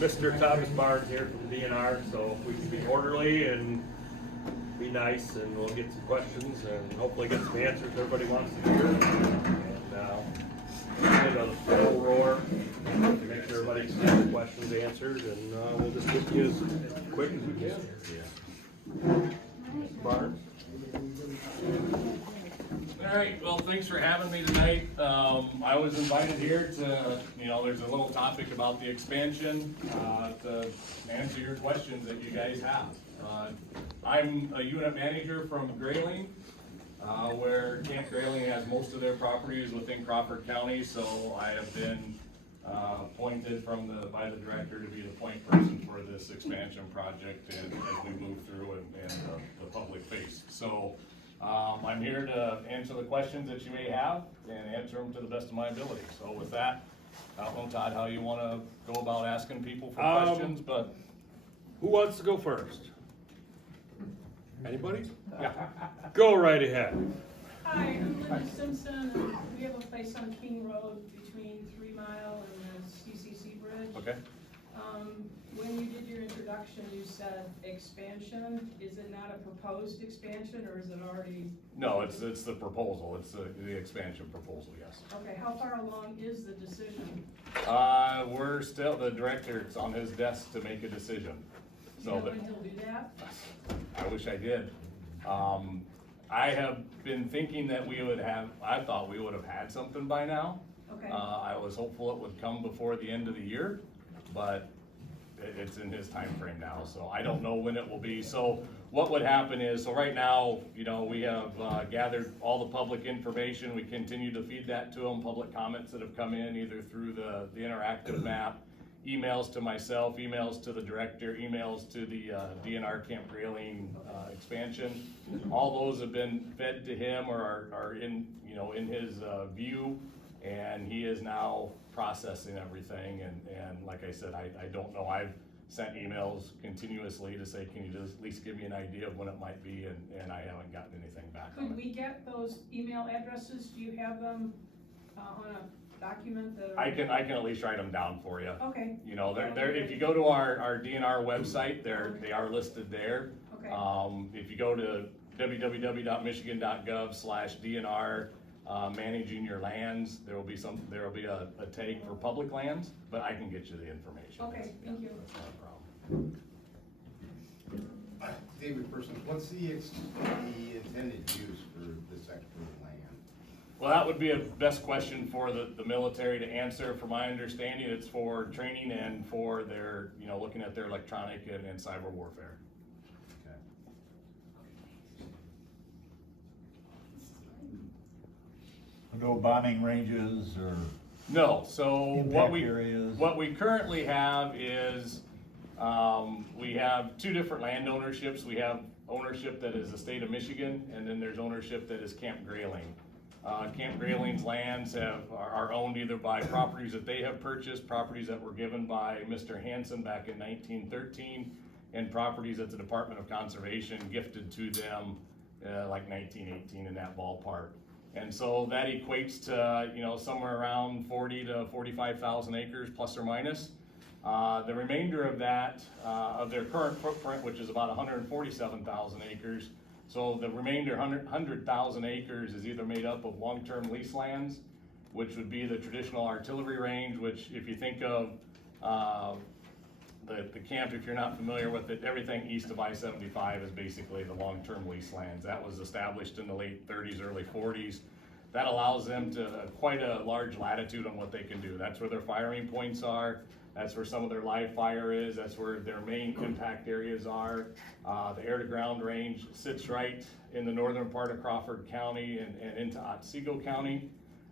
Mr. Thomas Barnes here from DNR, so if we can be orderly and be nice, and we'll get some questions and hopefully get some answers everybody wants to hear. And a full roar to make sure everybody can get their questions answered, and we'll just get you as quick as we can. Mr. Barnes? All right, well, thanks for having me tonight. I was invited here to, there's a little topic about the expansion, to answer your questions that you guys have. I'm a unit manager from Grayling, where Camp Grayling has most of their properties within Crawford County, so I have been appointed by the director to be the point person for this expansion project as we move through and the public face. So I'm here to answer the questions that you may have and answer them to the best of my ability. So with that, I don't know, Todd, how you want to go about asking people for questions, but Who wants to go first? Anybody? Yeah. Go right ahead. Hi, I'm Linda Simpson, and we have a place on King Road between 3 Mile and the CCC Bridge. okay. When you did your introduction, you said expansion. Is it not a proposed expansion, or is it already? No, it's the proposal. It's the expansion proposal, yes. Okay, how far along is the decision? We're still, the director, it's on his desk to make a decision. Do you know when he'll do that? I wish I did. I have been thinking that I thought we would have had something by now. Okay. I was hopeful it would come before the end of the year, but it's in his time frame now, so I don't know when it will be. So what would happen is, so right now, we have gathered all the public information. We continue to feed that to them, public comments that have come in either through the interactive map, emails to myself, emails to the director, emails to the DNR Camp Grayling expansion. All those have been fed to him or are in his view, and he is now processing everything. And like I said, I don't know. I've sent emails continuously to say, can you just at least give me an idea of when it might be, and I haven't gotten anything back on it. Could we get those email addresses? Do you have them on a document that? I can at least write them down for you. Okay. They're if you go to our DNR website, they are listed there. Okay. If you go to www.michigan.gov/DNR managing your lands, there will be a tag for public lands, but I can get you the information. Okay, thank you. That's not a problem. David Person, what's the intended use for this extra land? Well, that would be a best question for the military to answer. From my understanding, it's for training and for their, looking at their electronic and cyber warfare. Okay. No bombing ranges or No, so impact areas? what we currently have is, we have two different land ownerships. We have ownership that is the state of Michigan, and then there's ownership that is Camp Grayling. Camp Grayling's lands are owned either by properties that they have purchased, properties that were given by Mr. Hansen back in 1913, and properties that the Department of Conservation gifted to them like 1918 in that ballpark. And so that equates to, somewhere around 40 to 45,000 acres plus or minus. The remainder of that, of their current footprint, which is about 147,000 acres, so the remainder 100,000 acres is either made up of long-term lease lands, which would be the traditional artillery range, which if you think of the camp, if you're not familiar with it, everything east of I-75 is basically the long-term lease lands. That was established in the late 30s, early 40s. That allows them to quite a large latitude on what they can do. That's where their firing points are. That's where some of their live fire is. That's where their main impact areas are. The air-to-ground range sits right in the northern part of Crawford County and into Otsego County.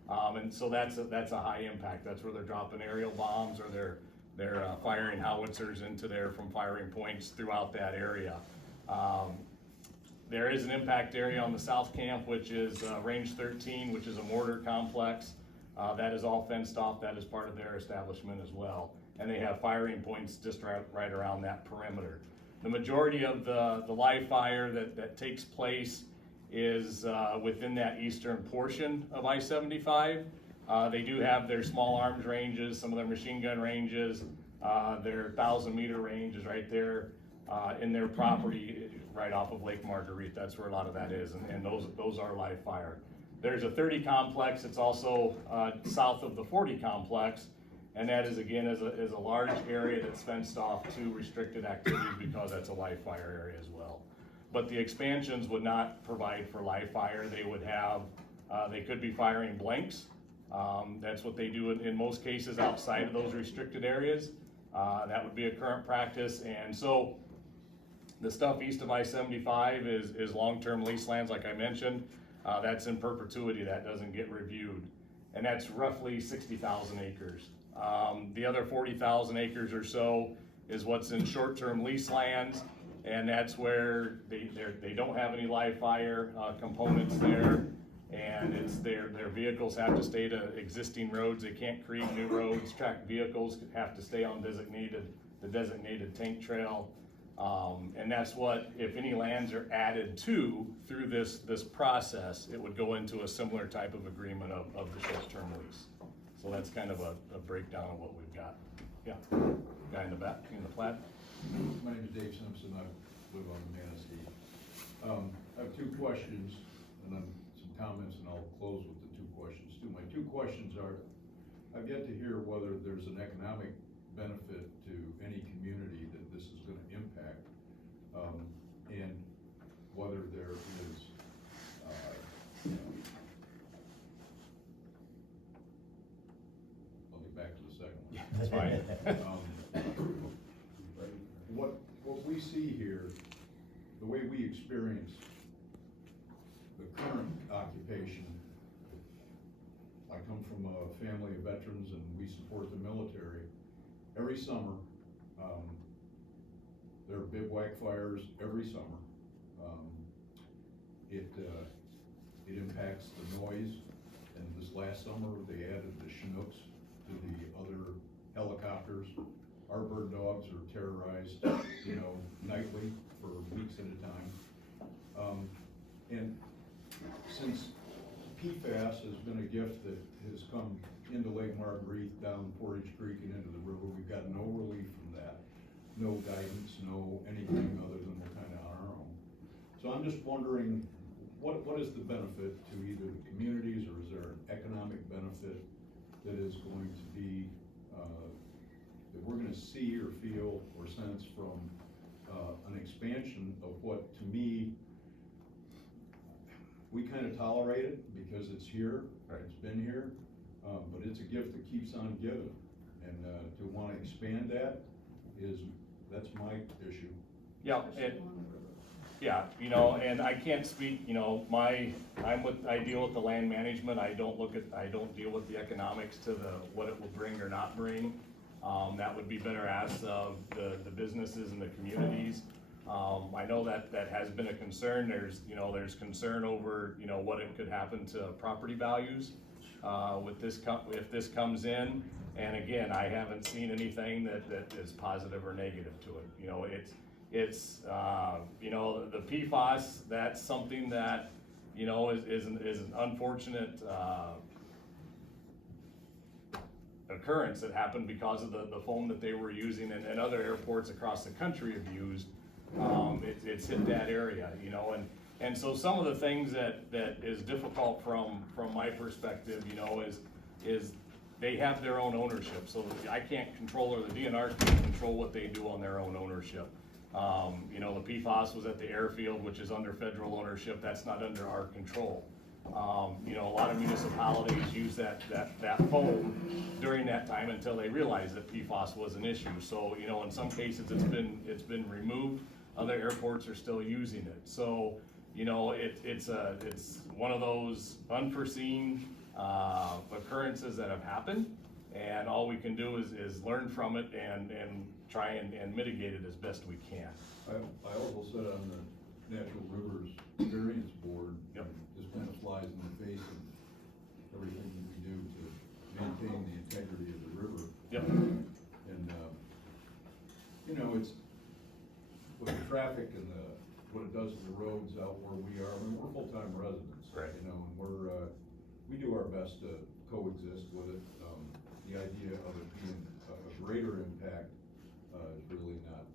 And so that's a high impact. That's where they're dropping aerial bombs or they're firing howitzers into there from firing points throughout that area. There is an impact area on the south camp, which is range 13, which is a mortar complex. That is all fenced off. That is part of their establishment as well. And they have firing points just right around that perimeter. The majority of the live fire that takes place is within that eastern portion of I-75. They do have their small arms ranges, some of their machine gun ranges, their 1,000-meter range is right there in their property, right off of Lake Marguerite. That's where a lot of that is, and those are live fire. There's a 30 complex. It's also south of the 40 complex, and that is again is a large area that's fenced off to restricted activities because that's a live fire area as well. But the expansions would not provide for live fire. They would have, they could be firing blanks. That's what they do in most cases outside of those restricted areas. That would be a current practice. And so the stuff east of I-75 is long-term lease lands, like I mentioned. That's in perpetuity. That doesn't get reviewed. And that's roughly 60,000 acres. The other 40,000 acres or so is what's in short-term lease lands. And that's where they don't have any live fire components there. And it's their vehicles have to stay to existing roads. They can't create new roads. Tracked vehicles have to stay on the designated tank trail. And that's what, if any lands are added to through this process, it would go into a similar type of agreement of the short-term lease. So that's kind of a breakdown of what we've got. Yeah, guy in the back, in the flat. My name is Dave Simpson. I live on Manistee. I have two questions and then some comments, and I'll close with the two questions too. My two questions are, I've yet to hear whether there's an economic benefit to any community that this is going to impact, and whether there is, I'll get back to the second one. That's fine. What we see here, the way we experience the current occupation, I come from a family of veterans and we support the military. Every summer, there are bivouac fires every summer. It impacts the noise, and this last summer they added the Chinooks to the other helicopters. Our bird dogs are terrorized, nightly for weeks at a time. And since PFAS has been a gift that has come into Lake Marguerite, down Portage Creek and into the river, we've got no relief from that. No guidance, no anything other than we're kind of on our own. So I'm just wondering, what is the benefit to either the communities, or is there an economic benefit that is going to be, that we're gonna see or feel or sense from an expansion of what, to me, we kind of tolerate it because it's here, Right. It's been here, but it's a gift that keeps on giving. And to want to expand that's my issue. Yeah, yeah, and I can't speak, I deal with the land management. I don't deal with the economics to what it will bring or not bring. That would be better asked of the businesses and the communities. I know that has been a concern. There's concern over, what it could happen to property values, if this comes in. And again, I haven't seen anything that is positive or negative to it. It's the PFAS, that's something that, is an unfortunate, occurrence that happened because of the foam that they were using, and other airports across the country have used. It's hit that area, and so some of the things that is difficult from my perspective, is they have their own ownership, so I can't control, or the DNR can't control what they do on their own ownership. The PFAS was at the airfield, which is under federal ownership. That's not under our control. A lot of municipalities use that foam during that time until they realized that PFAS was an issue. So, in some cases it's been removed. Other airports are still using it. So, it's one of those unforeseen occurrences that have happened, and all we can do is learn from it and try and mitigate it as best we can. I also sit on the Natural Rivers Experience Board. Yep. This kind of flies in the face of everything that we do to maintain the integrity of the river. Yep. And, it's with the traffic and what it does to the roads out where we are. I mean, we're full-time residents. Right. And we do our best to coexist with it. The idea of it being a greater impact, is really not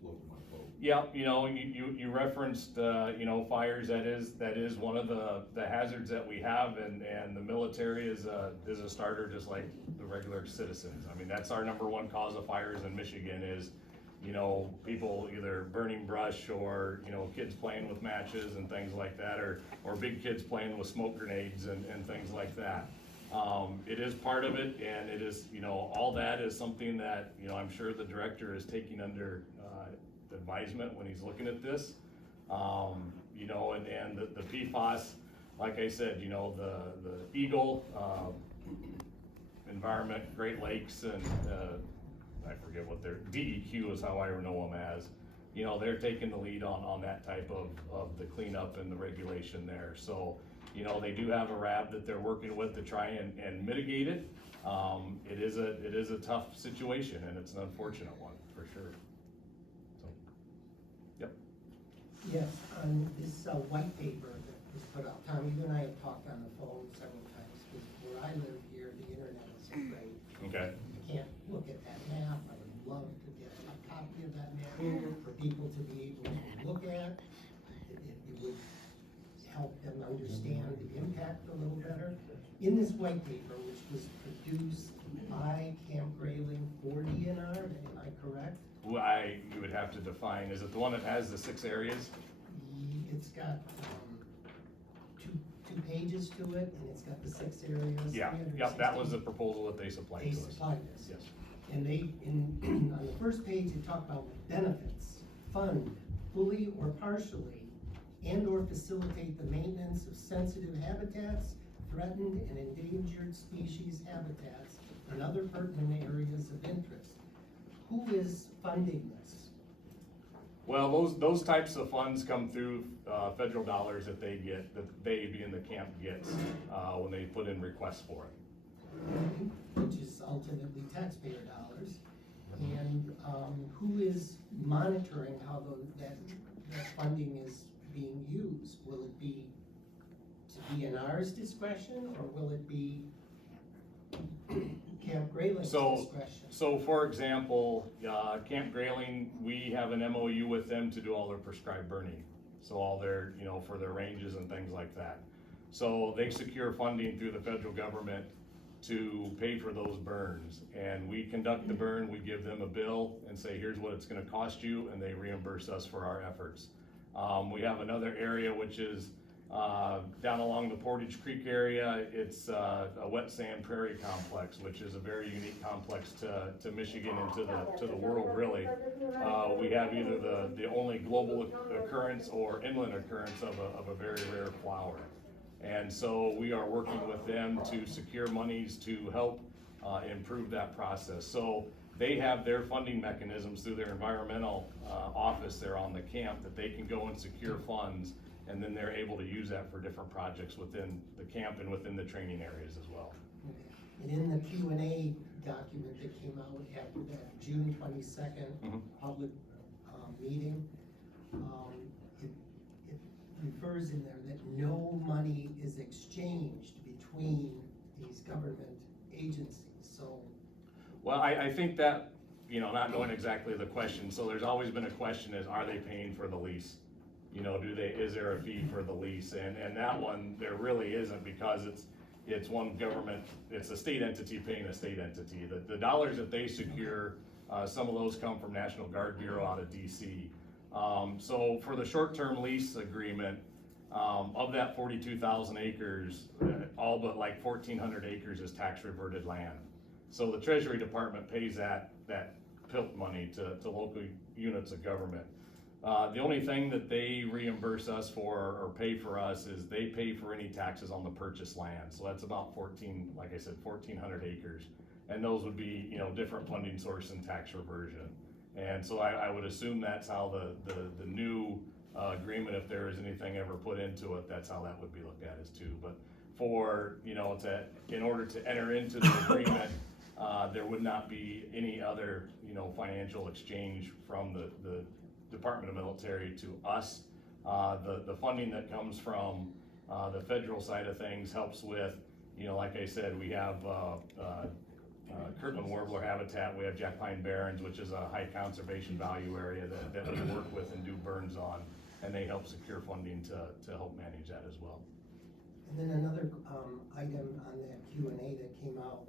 floating my boat. Yeah, you referenced, fires, that is one of the hazards that we have, and the military is a starter just like the regular citizens. I mean, that's our number one cause of fires in Michigan is, people either burning brush or, kids playing with matches and things like that, or big kids playing with smoke grenades and things like that. It is part of it, and it is, all that is something that, I'm sure the director is taking under, advisement when he's looking at this. And the PFAS, like I said, the Eagle, environment, Great Lakes, and, I forget what their, DEQ is how I know them as. They're taking the lead on that type of the cleanup and the regulation there. So, they do have a RAB that they're working with to try and mitigate it. It is a tough situation, and it's an unfortunate one, for sure. So, yep. Yes, on this white paper that was put out, Tom, you and I have talked on the phone several times, because where I live here, the internet isn't great. Okay. You can't look at that map. I would love to get a copy of that map for people to be able to look at. It would help them understand the impact a little better. In this white paper, which was produced by Camp Grayling for DNR, am I correct? You would have to define, is it the one that has the 6 areas? It's got two pages to it, and it's got the 6 areas. Yeah, yep, that was the proposal that they supplied They to us. supplied this. Yes. And on the first page, they talk about benefits, fund fully or partially, and or facilitate the maintenance of sensitive habitats, threatened and endangered species habitats, and other pertinent areas of interest. Who is funding this? Well, those types of funds come through, federal dollars that they get, that they, being the camp, gets, when they put in requests for it. Which is ultimately taxpayer dollars. And who is monitoring how that funding is being used? Will it be to DNR's discretion, or will it be Camp Grayling's discretion? So for example, Camp Grayling, we have an MOU with them to do all their prescribed burning. So all their, for their ranges and things like that. So they secure funding through the federal government to pay for those burns. And we conduct the burn, we give them a bill and say, here's what it's gonna cost you, and they reimburse us for our efforts. We have another area which is down along the Portage Creek area. It's a wet sand prairie complex, which is a very unique complex to Michigan and to the world, really. We have either the only global occurrence or inland occurrence of a very rare flower. And so we are working with them to secure monies to help improve that process. So they have their funding mechanisms through their environmental office there on the camp that they can go and secure funds, and then they're able to use that for different projects within the camp and within the training areas as well. And in the Q&A document that came out after that June 22nd public meeting, it refers in there that no money is exchanged between these government agencies, so. Well, I think that, not knowing exactly the question, so there's always been a question is, are they paying for the lease? Is there a fee for the lease? And that one, there really isn't, because it's one government, it's a state entity paying a state entity. The dollars that they secure, some of those come from National Guard Bureau out of DC. So for the short-term lease agreement, of that 42,000 acres, all but like 1,400 acres is tax reverted land. So the Treasury Department pays that PILT money to local units of government. The only thing that they reimburse us for or pay for us is they pay for any taxes on the purchased land. So that's about 1,400 acres. And those would be, different funding source and tax reversion. And so I would assume that's how the new agreement, if there is anything ever put into it, that's how that would be looked at as too. But for, in order to enter into the agreement, there would not be any other, financial exchange from the Department of Military to us. The funding that comes from the federal side of things helps with, you know, like I said, we have, Kirtland warbler habitat, we have Jack Pine Barrens, which is a high conservation value area that we work with and do burns on, and they help secure funding to help manage that as well. And then another, item on that Q&A that came out,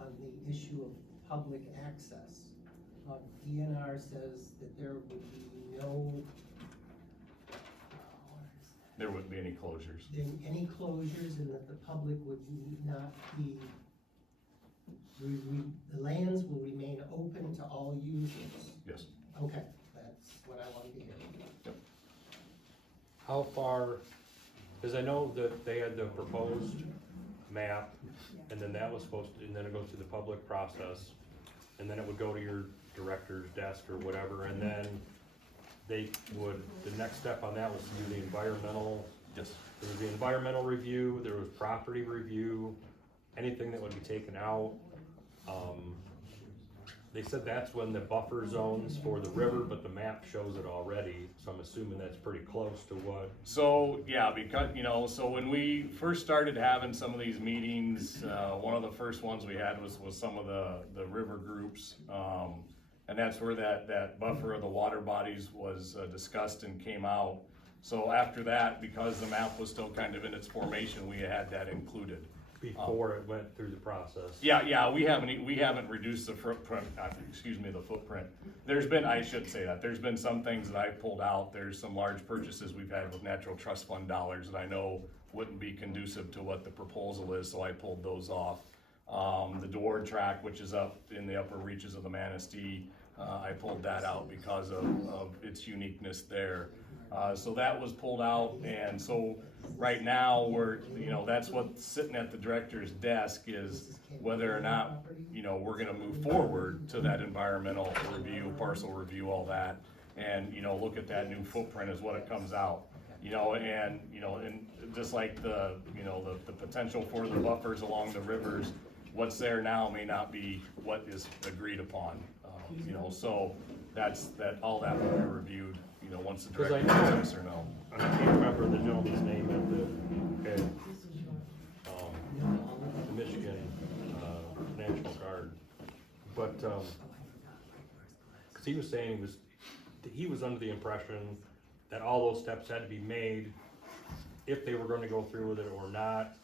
on the issue of public access. DNR says that there would be no, There wouldn't be any closures. any closures, and that the public would not be, the lands will remain open to all users. Yes. Okay, that's what I wanted to hear. How far, cause I know that they had the proposed map, and then that was supposed to, and then it goes through the public process, and then it would go to your director's desk or whatever, and then they would, the next step on that was to do the environmental. Yes. There was the environmental review, there was property review, anything that would be taken out. They said that's when the buffer zones for the river, but the map shows it already, so I'm assuming that's pretty close to what. So, yeah, because, you know, so when we first started having some of these meetings, one of the first ones we had was some of the river groups. And that's where that buffer of the water bodies was discussed and came out. So after that, because the map was still kind of in its formation, we had that included. Before it went through the process. Yeah, we haven't reduced the footprint, the footprint. There's been, I should say that, there's been some things that I pulled out. There's some large purchases we've had with natural trust fund dollars that I know wouldn't be conducive to what the proposal is, so I pulled those off. The door track, which is up in the upper reaches of the Manistee, I pulled that out because of its uniqueness there. So that was pulled out, and so right now that's what's sitting at the director's desk is whether or not, we're gonna move forward to that environmental review, parcel review, all that, and, look at that new footprint as what it comes out. And just like the potential for the buffers along the rivers, what's there now may not be what is agreed upon. So all that will be reviewed, once the 'Cause I director know- says yes or no. I can't remember the gentleman's name at the Michigan, National Guard. But, cause he was saying he was under the impression that all those steps had to be made if they were gonna go through with it or not.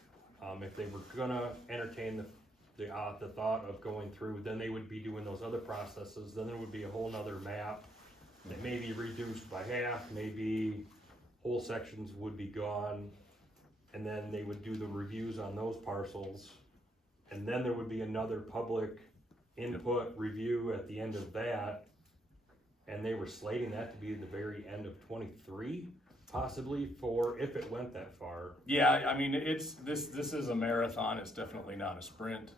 If they were gonna entertain the thought of going through, then they would be doing those other processes, then there would be a whole nother map that may be reduced by half, maybe whole sections would be gone, and then they would do the reviews on those parcels, and then there would be another public input review at the end of that, and they were slating that to be the very end of 23, possibly, for if it went that far. Yeah, I mean, this is a marathon, it's definitely not a sprint.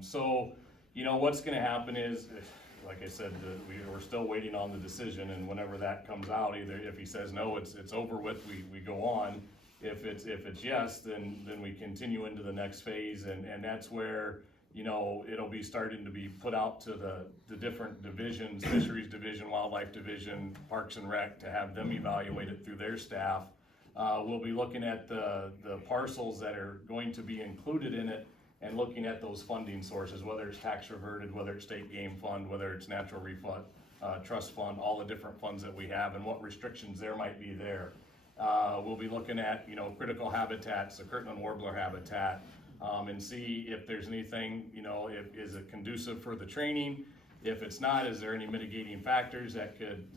So, what's gonna happen is, like I said, we're still waiting on the decision, and whenever that comes out, either if he says no, it's over with, we go on. If it's yes, then we continue into the next phase, and that's where, it'll be starting to be put out to the different divisions, fisheries division, wildlife division, parks and rec, to have them evaluate it through their staff. We'll be looking at the parcels that are going to be included in it, and looking at those funding sources, whether it's tax reverted, whether it's state game fund, whether it's natural refund, trust fund, all the different funds that we have and what restrictions there might be there. We'll be looking at, critical habitats, the Kirtland warbler habitat, and see if there's anything, is it conducive for the training? If it's not, is there any mitigating factors that could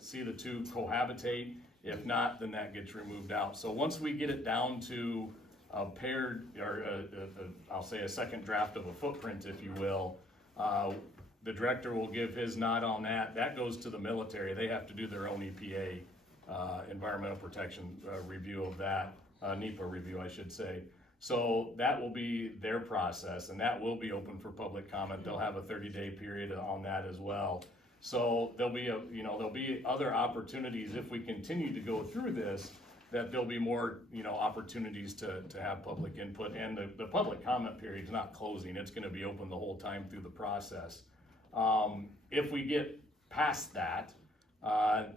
see the two cohabitate? If not, then that gets removed out. So once we get it down to a paired, or I'll say a second draft of a footprint, if you will, the director will give his nod on that. That goes to the military. They have to do their own EPA, environmental protection review of that, NEPA review, I should say. So that will be their process, and that will be open for public comment. They'll have a 30-day period on that as well. So there'll be other opportunities if we continue to go through this, that there'll be more, opportunities to have public input, and the public comment period is not closing. It's gonna be open the whole time through the process. If we get past that,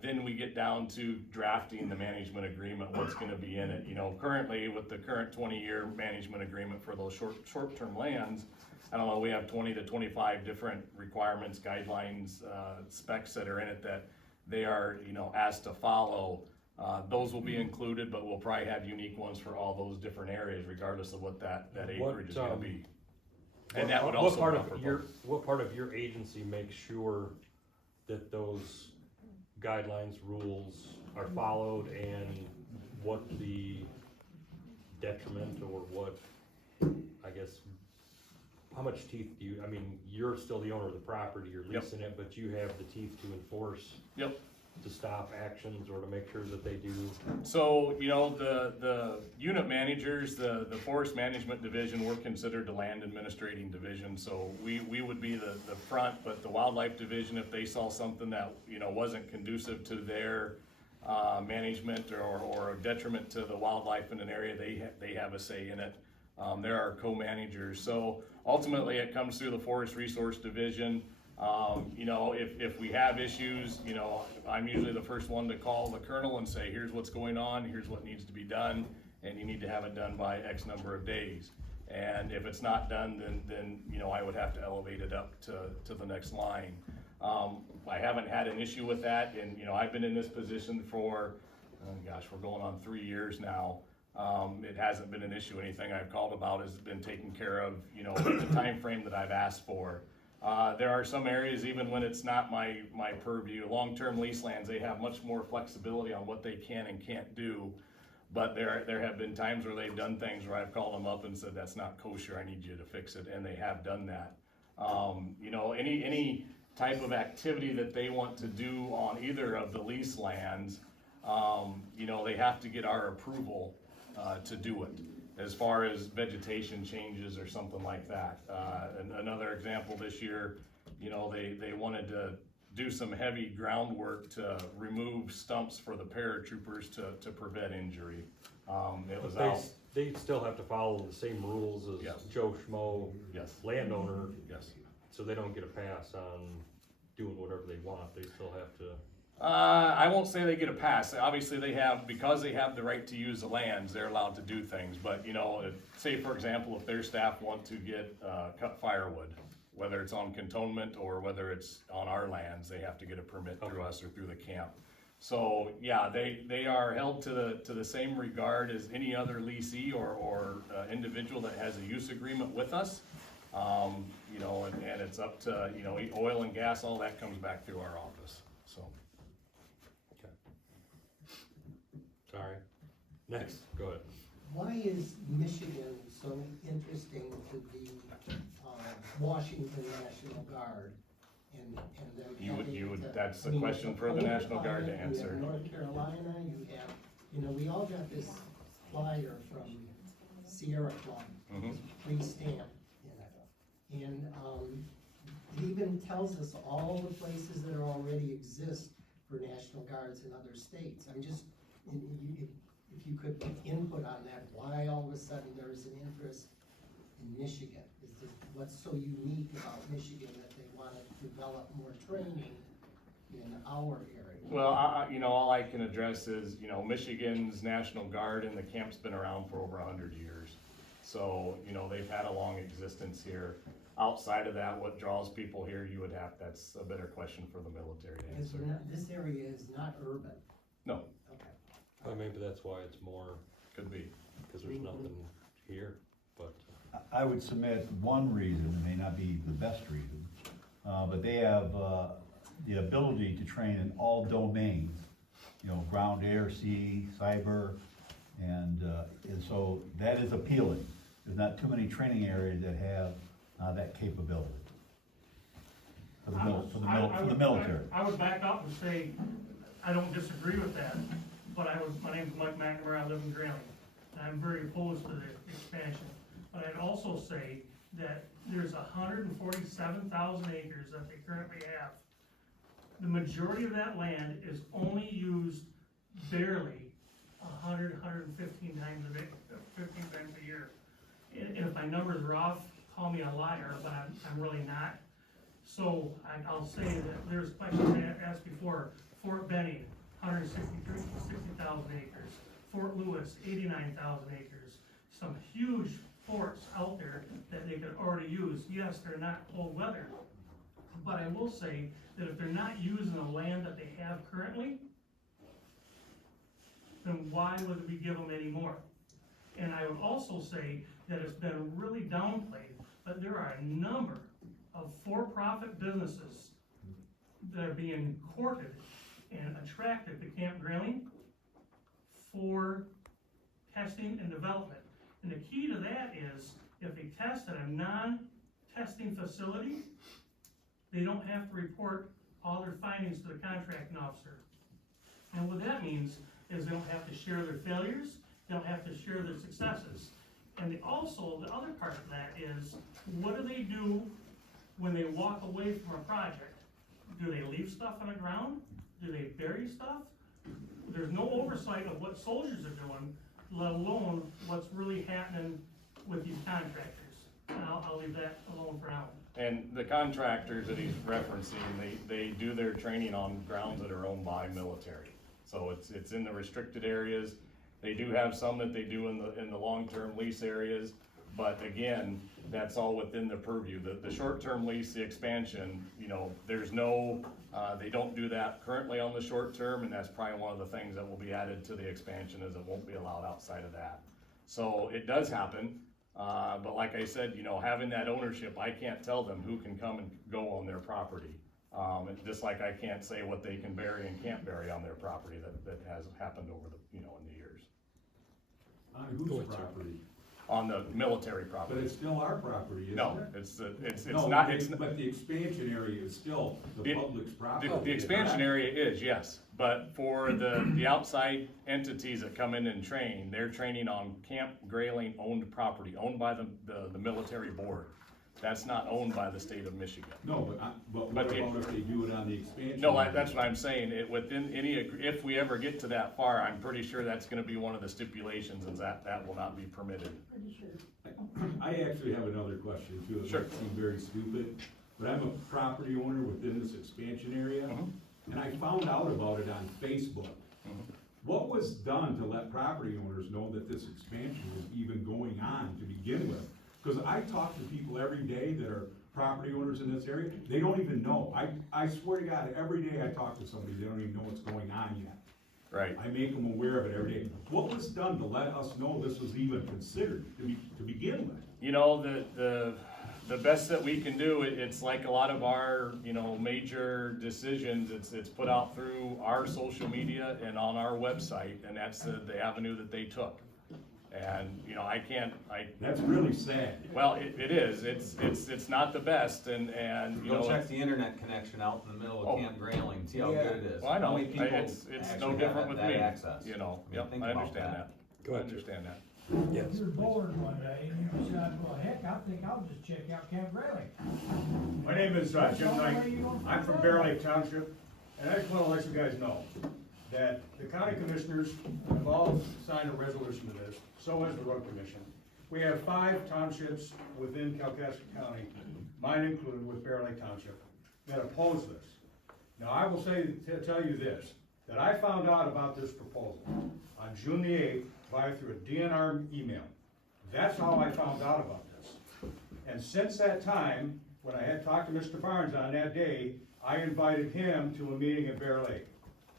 Then we get down to drafting the management agreement, what's gonna be in it. You know, currently with the current 20-year management agreement for those short-term lands, I don't know, we have 20 to 25 different requirements, guidelines, specs that are in it that they are, you know, asked to follow. Those will be included, but we'll probably have unique ones for all those different areas, regardless of what that acreage is gonna be. And that would also buffer what part of your agency makes sure that those guidelines, rules are followed, and what the detriment or what, I guess, how much teeth do you, I mean, you're still the owner of the property, you're Yep. leasing it, but you have the teeth to enforce, Yep. to stop actions or to make sure that they do. So, you know, the unit managers, the forest management division, we're considered the land administrating division, so we would be the front, but the wildlife division, if they saw something that, you know, wasn't conducive to their management or a detriment to the wildlife in an area, they have a say in it. There are co-managers, so ultimately it comes through the forest resource division. You know, if we have issues, you know, I'm usually the first one to call the colonel and say, here's what's going on, here's what needs to be done, and you need to have it done by X number of days. And if it's not done, then, you know, I would have to elevate it up to the next line. I haven't had an issue with that, and, you know, I've been in this position for, oh gosh, we're going on 3 years now. It hasn't been an issue. Anything I've called about has been taken care of, you know, in the time frame that I've asked for. There are some areas, even when it's not my purview, long-term lease lands, they have much more flexibility on what they can and can't do. But there have been times where they've done things where I've called them up and said, that's not kosher, I need you to fix it, and they have done that. You know, any type of activity that they want to do on either of the lease lands, you know, they have to get our approval to do it, as far as vegetation changes or something like that. And another example this year, you know, they wanted to do some heavy groundwork to remove stumps for the paratroopers to prevent injury. It was out. They still have to follow the same rules as Yes. Joe Schmo Yes. landowner, Yes. so they don't get a pass on doing whatever they want, they still have to. I won't say they get a pass. Obviously, because they have the right to use the lands, they're allowed to do things. But, you know, say for example, if their staff want to get, cut firewood, whether it's on cantonment or whether it's on our lands, they have to get a permit through us or through the camp. So, yeah, they are held to the same regard as any other leasee or individual that has a use agreement with us. You know, and it's up to, you know, oil and gas, all that comes back through our office, so. Sorry. Next, go ahead. Why is Michigan so interesting to the Washington National Guard and them having to- That's I a mean, question the for the Police National Guard to Department, you have answer. North Carolina, you have, you know, we all got this flyer from Sierra Club, Mhm. pre-stamped in it. And it even tells us all the places that already exist for National Guards in other states. I'm just, if you could input on that, why all of a sudden there's an interest in Michigan? What's so unique about Michigan that they want to develop more training in our area? Well, you know, all I can address is, you know, Michigan's National Guard and the camp's been around for over 100 years. So, you know, they've had a long existence here. Outside of that, what draws people here, that's a better question for the military to Because answer. this area is not urban. No, Okay. Well, maybe that's why it's more, could be. because there's nothing here, but. I would submit one reason, it may not be the best reason, but they have, the ability to train in all domains, you know, ground, air, sea, cyber, and so that is appealing. There's not too many training areas that have, that capability for the military. I would back up and say, I don't disagree with that, but my name's Mike McNamara, I live in Grayling, and I'm very opposed to the expansion. But I'd also say that there's 147,000 acres that they currently have. The majority of that land is only used barely 115 times a year. And if my numbers are off, call me a liar, but I'm really not. So I'll say that there's questions asked before, Fort Benning, 60,000 acres. Fort Lewis, 89,000 acres. Some huge forts out there that they could already use. Yes, they're not cold weather, but I will say that if they're not using the land that they have currently, then why would we give them any more? And I would also say that it's been really downplayed, but there are a number of for-profit businesses that are being courted and attracted to Camp Grayling for testing and development. And the key to that is, if they test at a non-testing facility, they don't have to report all their findings to the contracting officer. And what that means is they don't have to share their failures, they don't have to share their successes. And the other part of that is, what do they do when they walk away from a project? Do they leave stuff on the ground? Do they bury stuff? There's no oversight of what soldiers are doing, let alone what's really happening with these contractors. And I'll leave that alone for now. And the contractors that he's referencing, they do their training on grounds that are owned by military. So it's in the restricted areas. They do have some that they do in the long-term lease areas, but again, that's all within the purview. The short-term lease, the expansion, you know, there's no, they don't do that currently on the short term, and that's probably one of the things that will be added to the expansion, is it won't be allowed outside of that. So it does happen, but like I said, you know, having that ownership, I can't tell them who can come and go on their property. And just like I can't say what they can bury and can't bury on their property, that has happened over the, you know, in the years. On whose property? On the military But property. it's still our property, isn't it? No, it's No, not, but the expansion area is still the public's property. the expansion area is, yes, but for the outside entities that come in and train, they're training on Camp Grayling owned property, owned by the military board. That's not owned by the state of Michigan. No, but what But about if they do it on the expansion? No, area? that's what I'm saying, within if we ever get to that far, I'm pretty sure that's gonna be one of the stipulations, is that will not be permitted. I actually have another question too. It Sure. might seem very stupid, but I'm a property owner within this expansion area, and I found out about it on Facebook. What was done to let property owners know that this expansion was even going on to begin with? Because I talk to people every day that are property owners in this area, they don't even know. I swear to God, every day I talk to somebody, they don't even know what's going on yet. Right. I make them aware of it every day. What was done to let us know this was even considered to begin with? You know, the best that we can do, it's like a lot of our, you know, major decisions, it's put out through our social media and on our website, and that's the avenue that they took. And, you know, That's really sad. well, it is, it's not the best, and, you know. Go check the internet connection out in the middle Oh. of Camp Grayling, see how good it is. Well, I know, How many people it's no actually have different with that me, access? you know, I mean, yep, think I about understand that. Go ahead, I understand that. Yes. If you're bored one day and you decide, well, heck, I think I'll just check out Camp Grayling. My name is Jim Knight. I'm from Garfield Township, and I just want to let you guys know that the county commissioners have all signed a resolution to this, so has the road commission. We have 5 townships within Kalkaska County, mine included with Bear Lake Township, that oppose this. Now, I will tell you this, that I found out about this proposal on June the 8th through a DNR email. That's how I found out about this. And since that time, when I had talked to Mr. Barnes on that day, I invited him to a meeting at Bear Lake,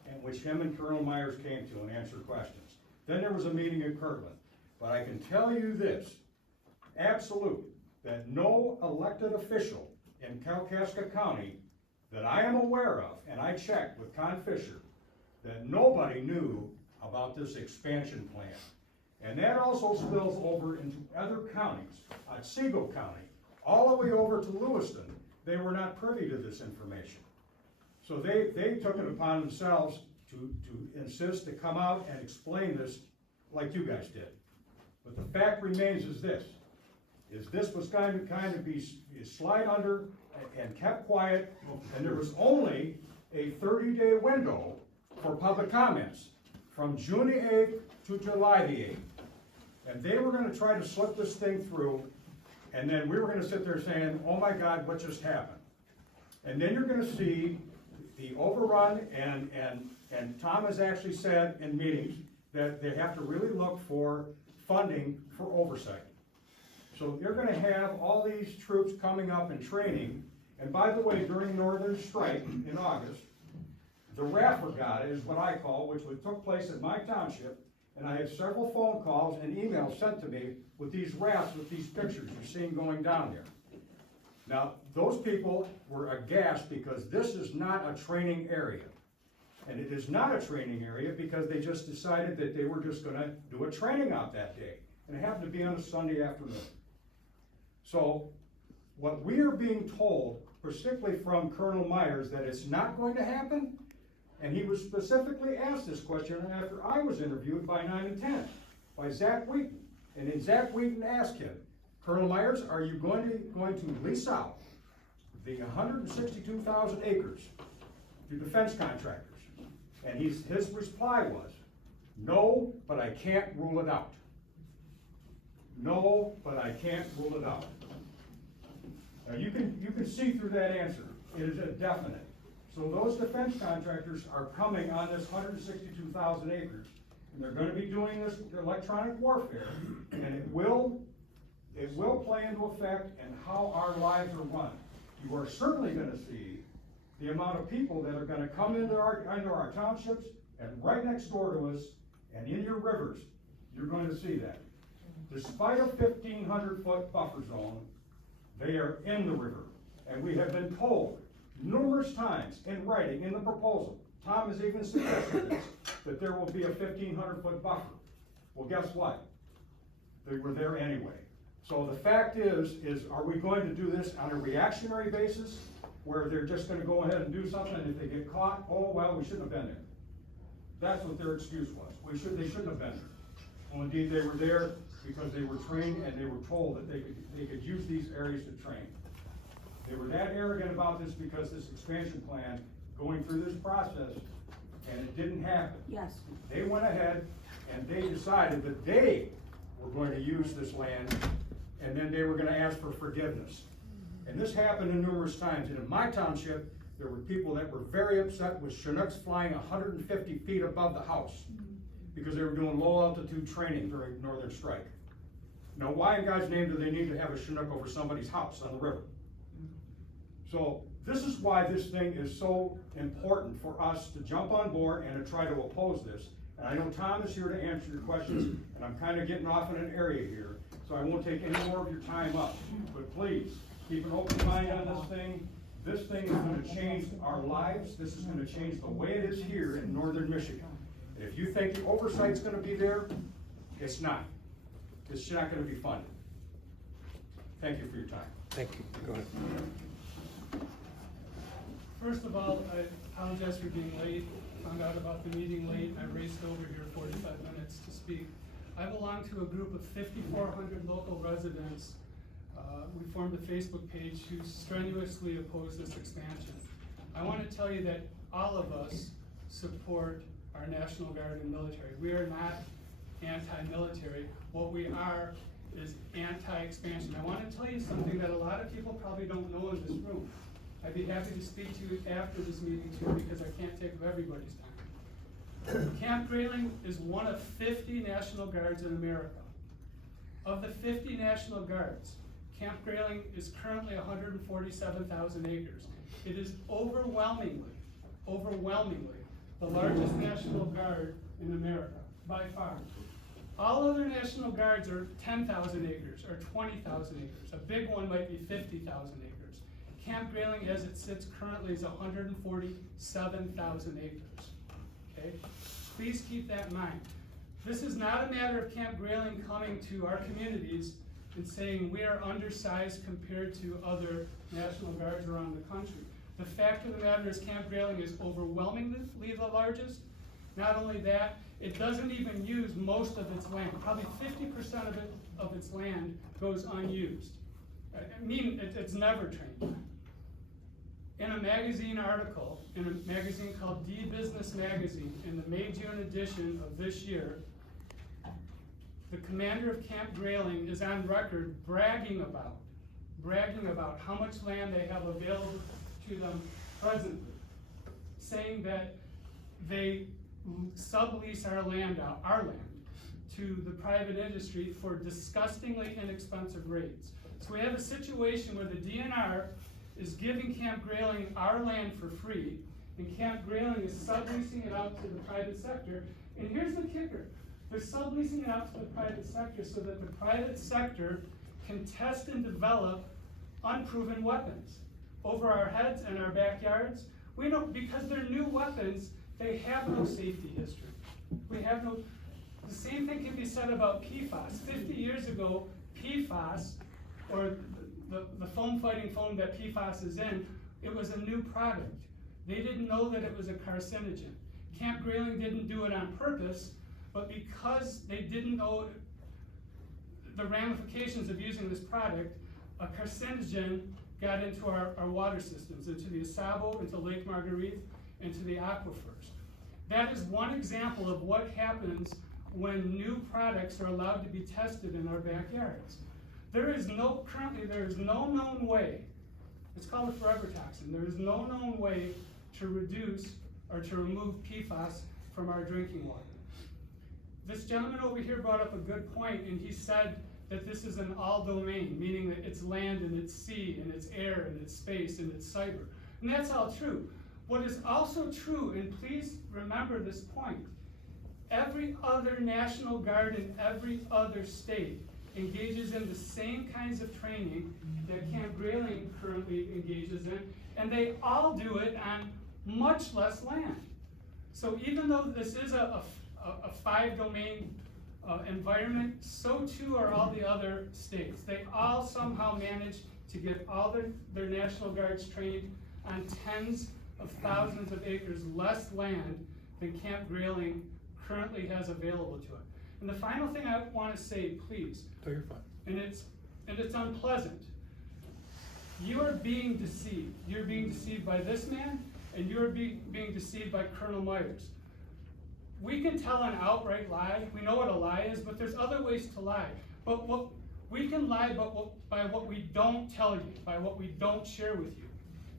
in which him and Colonel Myers came to and answered questions. Then there was a meeting at Kirtland. But I can tell you this, absolute, that no elected official in Kalkaska County that I am aware of, and I checked with Con Fisher, that nobody knew about this expansion plan. And that also spills over into other counties, Otsego County, all the way over to Lewiston. They were not privy to this information. So they took it upon themselves to insist to come out and explain this like you guys did. But the fact remains is this was kind of be slide under and kept quiet, and there was only a 30-day window for public comments from June the 8th to July the 8th. And they were gonna try to slip this thing through, and then we were gonna sit there saying, oh my God, what just happened? And then you're gonna see the overrun, and Tom has actually said in meetings that they have to really look for funding for oversight. So they're gonna have all these troops coming up and training, and by the way, during Northern Strike in August, the RAF Regatta is what I call, which took place at my township, and I had several phone calls and emails sent to me with these rafts, with these pictures you're seeing going down there. Now, those people were aghast because this is not a training area. And it is not a training area because they just decided that they were just gonna do a training out that day. And it happened to be on a Sunday afternoon. So, what we are being told, particularly from Colonel Myers, that it's not going to happen, and he was specifically asked this question after I was interviewed by 9 and 10, by Zach Wheaton. And then Zach Wheaton asked him, Colonel Myers, are you going to lease out the 162,000 acres to defense contractors? And his reply was, no, but I can't rule it out. No, but I can't rule it out. Now you can see through that answer, it is a definite. So those defense contractors are coming on this 162,000 acres, and they're gonna be doing this electronic warfare, and it will play into effect in how our lives are run. You are certainly gonna see the amount of people that are gonna come into our townships and right next door to us and in your rivers, you're going to see that. Despite a 1,500-foot buffer zone, they are in the river. And we have been told numerous times in writing, in the proposal, Tom has even suggested this, that there will be a 1,500-foot buffer. Well, guess what? They were there anyway. So the fact is are we going to do this on a reactionary basis, where they're just gonna go ahead and do something, and if they get caught, oh, well, we shouldn't have been there. That's what their excuse was. They shouldn't have been there. Well, indeed, they were there because they were trained and they were told that they could use these areas to train. They were that arrogant about this because this expansion plan, going through this process, and it didn't happen. Yes. They went ahead and they decided that they were going to use this land, and then they were gonna ask for forgiveness. And this happened numerous times, and in my township, there were people that were very upset with Chinooks flying 150 feet above the house because they were doing low altitude training during Northern Strike. Now, why in God's name do they need to have a Chinook over somebody's house on the river? So this is why this thing is so important for us to jump on board and to try to oppose this. And I know Tom is here to answer your questions, and I'm kind of getting off in an area here, so I won't take any more of your time up. But please, keep an open mind on this thing. This thing is going to change our lives. This is going to change the way it is here in northern Michigan. And if you think the oversight's going to be there, it's not. It's not going to be funded. Thank you for your time. Thank you. Go ahead. First of all, I apologize for being late. Found out about the meeting late, and I raced over here 45 minutes to speak. I belong to a group of 5,400 local residents. We formed a Facebook page who strenuously oppose this expansion. I want to tell you that all of us support our National Guard and military. We are not anti-military. What we are is anti-expansion. I want to tell you something that a lot of people probably don't know in this room. I'd be happy to speak to you after this meeting too, because I can't take up everybody's time. Camp Grayling is one of 50 National Guards in America. Of the 50 National Guards, Camp Grayling is currently 147,000 acres. It is overwhelmingly the largest National Guard in America, by far. All other National Guards are 10,000 acres or 20,000 acres. A big one might be 50,000 acres. Camp Grayling, as it sits currently, is 147,000 acres. Okay? Please keep that in mind. This is not a matter of Camp Grayling coming to our communities and saying we are undersized compared to other National Guards around the country. The fact of the matter is Camp Grayling is overwhelmingly the largest. Not only that, it doesn't even use most of its land. Probably 50% of its land goes unused. I mean, it's never trained. In a magazine article, in a magazine called D-Business Magazine, in the May-June edition of this year, the commander of Camp Grayling is on record bragging about how much land they have available to them presently, saying that they sublease our land to the private industry for disgustingly inexpensive rates. So we have a situation where the DNR is giving Camp Grayling our land for free, and Camp Grayling is subleasing it out to the private sector. And here's the kicker. They're subleasing it out to the private sector so that the private sector can test and develop unproven weapons over our heads and our backyards. We don't, because they're new weapons, they have no safety history. The same thing can be said about PFAS. 50 years ago, PFAS, or the fighting foam that PFAS is in, it was a new product. They didn't know that it was a carcinogen. Camp Grayling didn't do it on purpose, but because they didn't know the ramifications of using this product, a carcinogen got into our water systems, into the Asabo, into Lake Marguerite, into the aquifers. That is one example of what happens when new products are allowed to be tested in our backyards. Currently there is no known way, it's called a forever toxin, there is no known way to reduce or to remove PFAS from our drinking water. This gentleman over here brought up a good point, and he said that this is an all domain, meaning that it's land and it's sea and it's air and it's space and it's cyber. And that's all true. What is also true, and please remember this point, every other National Guard in every other state engages in the same kinds of training that Camp Grayling currently engages in, and they all do it on much less land. So even though this is a 5-domain environment, so too are all the other states. They all somehow manage to get all their National Guards trained on tens of thousands of acres less land than Camp Grayling currently has available to it. And the final thing I want to say, please, you're fine. and it's unpleasant. You are being deceived. You're being deceived by this man, and you're being deceived by Colonel Myers. We can tell an outright lie. We know what a lie is, but there's other ways to lie. But we can lie by what we don't tell you, by what we don't share with you.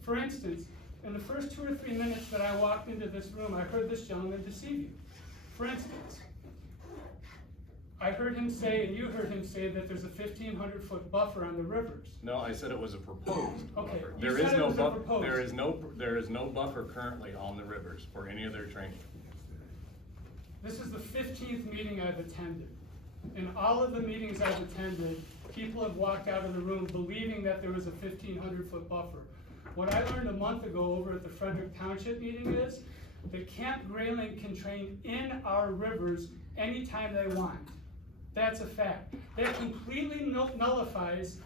For instance, in the first 2 or 3 minutes that I walked into this room, I heard this gentleman deceive you. For instance, I heard him say, and you heard him say, that there's a 1,500-foot buffer on the rivers. No, I said it was a proposed Okay, buffer. you said it was a proposed. There is no buffer currently on the rivers for any of their training. This is the 15th meeting I've attended. In all of the meetings I've attended, people have walked out of the room believing that there was a 1,500-foot buffer. What I learned a month ago over at the Frederick Township meeting is that Camp Grayling can train in our rivers anytime they want. That's a fact. That completely nullifies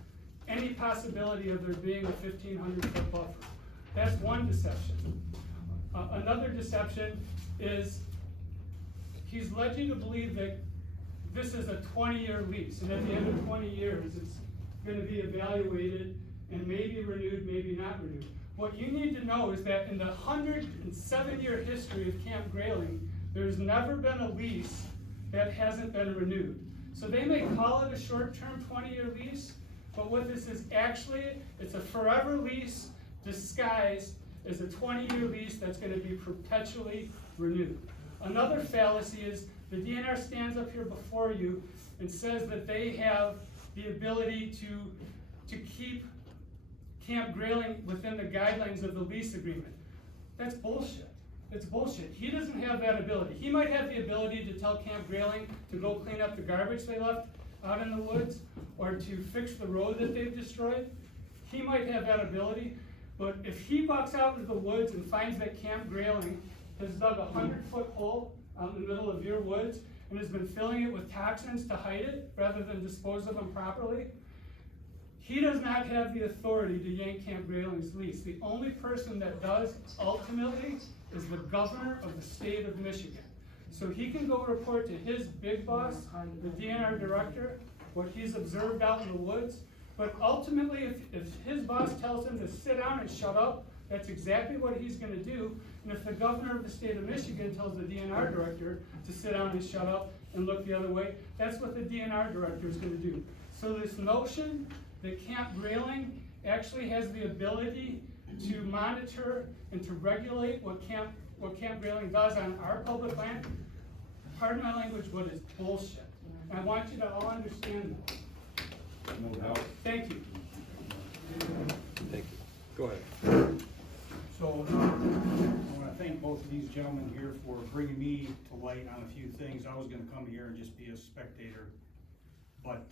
any possibility of there being a 1,500-foot buffer. That's one deception. Another deception is he's led you to believe that this is a 20-year lease, and at the end of 20 years, it's going to be evaluated and maybe renewed, maybe not renewed. What you need to know is that in the 107-year history of Camp Grayling, there's never been a lease that hasn't been renewed. So they may call it a short-term 20-year lease, but what this is actually, it's a forever lease disguised as a 20-year lease that's going to be perpetually renewed. Another fallacy is the DNR stands up here before you and says that they have the ability to keep Camp Grayling within the guidelines of the lease agreement. That's bullshit. It's bullshit. He doesn't have that ability. He might have the ability to tell Camp Grayling to go clean up the garbage they left out in the woods or to fix the road that they've destroyed. He might have that ability, but if he walks out into the woods and finds that Camp Grayling has dug a 100-foot hole out in the middle of your woods and has been filling it with toxins to hide it rather than dispose of them properly, he does not have the authority to yank Camp Grayling's lease. The only person that does ultimately is the governor of the state of Michigan. So he can go report to his big boss, the DNR Director, what he's observed out in the woods. But ultimately, if his boss tells him to sit down and shut up, that's exactly what he's going to do. And if the governor of the state of Michigan tells the DNR Director to sit down and shut up and look the other way, that's what the DNR Director is going to do. So this notion that Camp Grayling actually has the ability to monitor and to regulate what Camp Grayling does on our public land, pardon my language, but it's bullshit. And I want you to all understand that. No doubt. Thank you. Thank you. Go ahead. So, I want to thank both of these gentlemen here for bringing me to light on a few things. I was gonna come here and just be a spectator. But,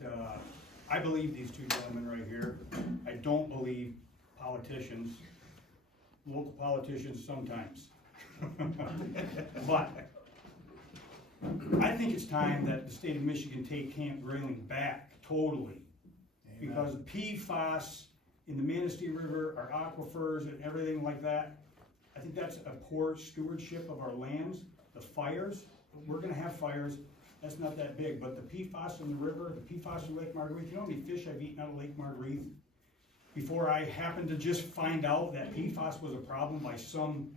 I believe these two gentlemen right here. I don't believe politicians, local politicians sometimes. But, I think it's time that the state of Michigan take Camp Grayling back totally. Because PFAS in the Manistee River, our aquifers and everything like that, I think that's a poor stewardship of our lands. The fires, we're gonna have fires, that's not that big, but the PFAS in the river, the PFAS in Lake Marguerite, you know how many fish I've eaten out of Lake Marguerite? Before I happened to just find out that PFAS was a problem by some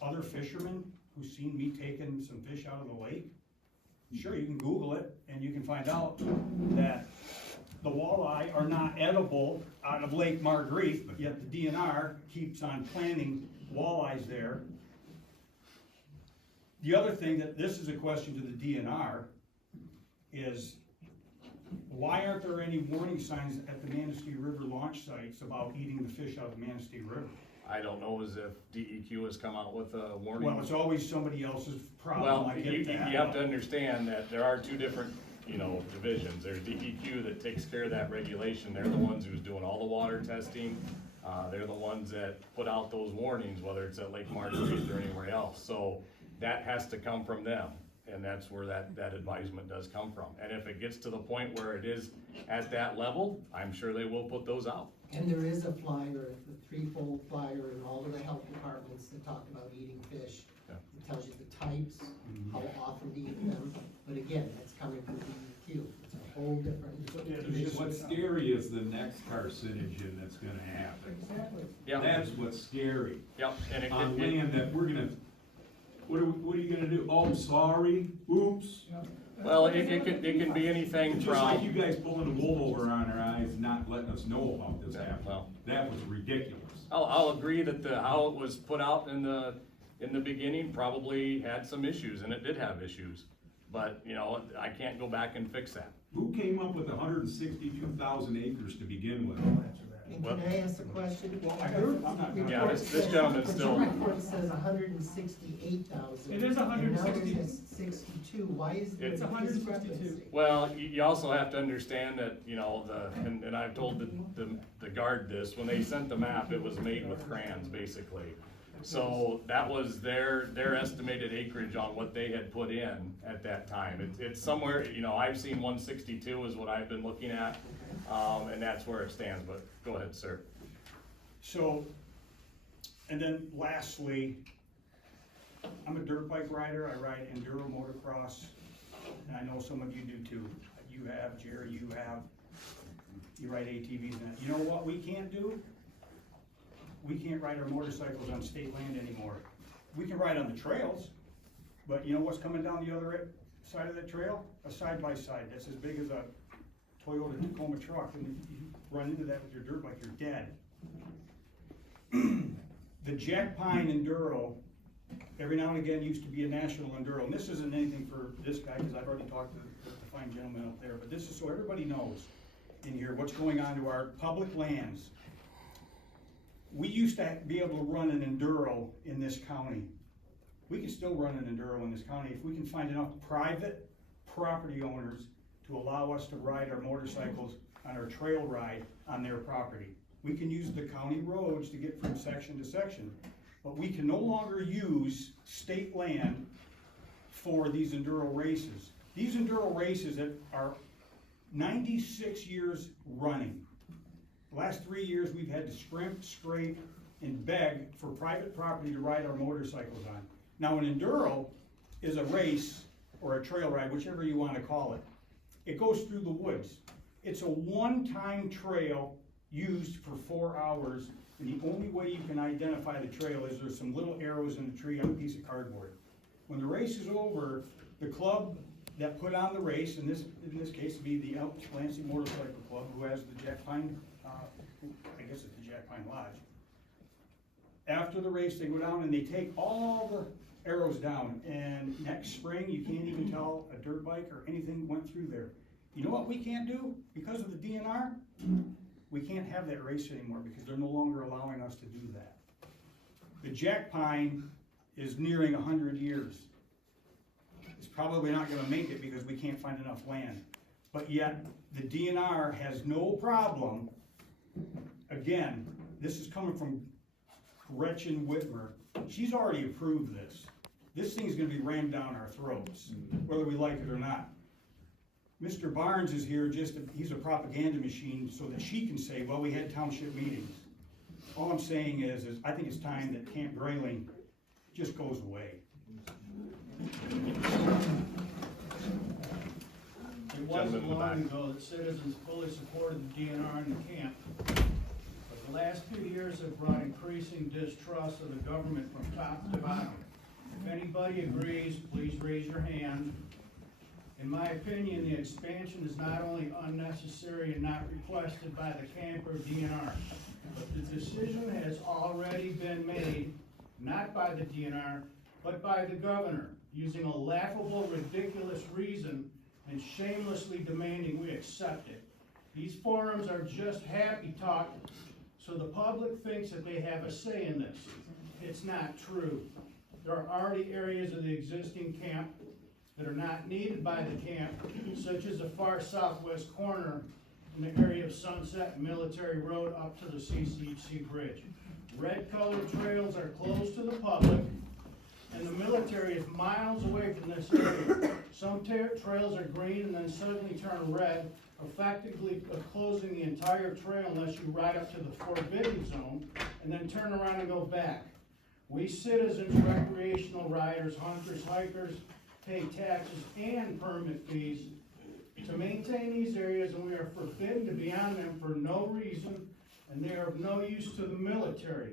other fisherman who's seen me taking some fish out of the lake. Sure, you can Google it and you can find out that the walleye are not edible out of Lake Marguerite, but yet the DNR keeps on planting walleyes there. The other thing that, this is a question to the DNR, is why aren't there any warning signs at the Manistee River launch sites about eating the fish out of the Manistee River? I don't know as if DEQ has come out with a warning. Well, it's always somebody else's problem, Well, I get you that. have to understand that there are two different, divisions. There's DEQ that takes care of that regulation. They're the ones who's doing all the water testing. They're the ones that put out those warnings, whether it's at Lake Marguerite or anywhere else. So that has to come from them, and that's where that advisement does come from. And if it gets to the point where it is at that level, I'm sure they will put those out. And there is a flyer, the threefold flyer in all of the health departments that talk about eating fish. Yeah. It tells you the types, how often to eat them, but again, that's coming from DEQ. It's a whole different. What's scary is the next carcinogen that's gonna happen. Exactly. Yeah. That's what's scary. Yep, and On land that we're gonna, what are you gonna do? Oh, sorry, oops. well, it can be anything It's just like you from, guys pulling the wool over on our eyes, not letting us know about this Yeah, happening. well. That was ridiculous. I'll agree that how it was put out in the beginning probably had some issues, and it did have issues. But, I can't go back and fix that. Who came up with 162,000 acres to begin with? And can I ask a question? Well, I heard, I'm not. Yeah, this gentleman's But still- your report says 168,000. It is 160. And now it says 62, why is there a It's 162. discrepancy? Well, you also have to understand that, and I've told the guard this, when they sent the map, it was made with crayons, basically. So that was their estimated acreage on what they had put in at that time. It's somewhere, I've seen 162 is what I've been looking at, and that's where it stands, but go ahead, sir. So, and then lastly, I'm a dirt bike rider, I ride enduro motocross, and I know some of you do too. You have, Jerry, you ride ATVs and that. You know what we can't do? We can't ride our motorcycles on state land anymore. We can ride on the trails, but you know what's coming down the other side of the trail? A side-by-side that's as big as a Toyota Tacoma truck, and if you run into that with your dirt bike, you're dead. The Jack Pine Enduro, every now and again, used to be a national enduro, and this isn't anything for this guy, because I've already talked to the fine gentleman up there, but this is so everybody knows in here what's going on to our public lands. We used to be able to run an enduro in this county. We can still run an enduro in this county if we can find enough private property owners to allow us to ride our motorcycles on our trail ride on their property. We can use the county roads to get from section to section, but we can no longer use state land for these enduro races. These enduro races that are 96 years running. The last 3 years, we've had to scrimp, scrape, and beg for private property to ride our motorcycles on. Now, an enduro is a race or a trail ride, whichever you want to call it. It goes through the woods. It's a one-time trail used for 4 hours, and the only way you can identify the trail is there's some little arrows in the tree on a piece of cardboard. When the race is over, the club that put on the race, in this case would be the Elks Lansing Motorcycle Club, who has the Jack Pine, I guess it's the Jack Pine Lodge. after the race, they go down and they take all the arrows down, and next spring, you can't even tell a dirt bike or anything went through there. You know what we can't do because of the DNR? We can't have that race anymore because they're no longer allowing us to do that. The jack pine is nearing 100 years. It's probably not gonna make it because we can't find enough land. But yet, the DNR has no problem. Again, this is coming from Gretchen Whitmer. She's already approved this. This thing's gonna be rammed down our throats, whether we like it or not. Mr. Barnes is here he's a propaganda machine so that she can say, well, we had township meetings. All I'm saying is I think it's time that Camp Grayling just goes away. It wasn't long ago that citizens fully supported the DNR and the camp. But the last few years have brought increasing distrust of the government from top to bottom. If anybody agrees, please raise your hand. In my opinion, the expansion is not only unnecessary and not requested by the camp or DNR, but the decision has already been made, not by the DNR, but by the governor, using a laughable, ridiculous reason and shamelessly demanding we accept it. These forums are just happy talk, so the public thinks that they have a say in this. It's not true. There are already areas of the existing camp that are not needed by the camp, such as the far southwest corner in the area of Sunset and Military Road up to the CCHC Bridge. Red colored trails are closed to the public, and the military is miles away from this area. Some trails are green and then suddenly turn red, effectively closing the entire trail unless you ride up to the forbidden zone and then turn around and go back. We citizens, recreational riders, hunters, hikers, pay taxes and permit fees to maintain these areas, and we are forbidden to be on them for no reason, and they are of no use to the military.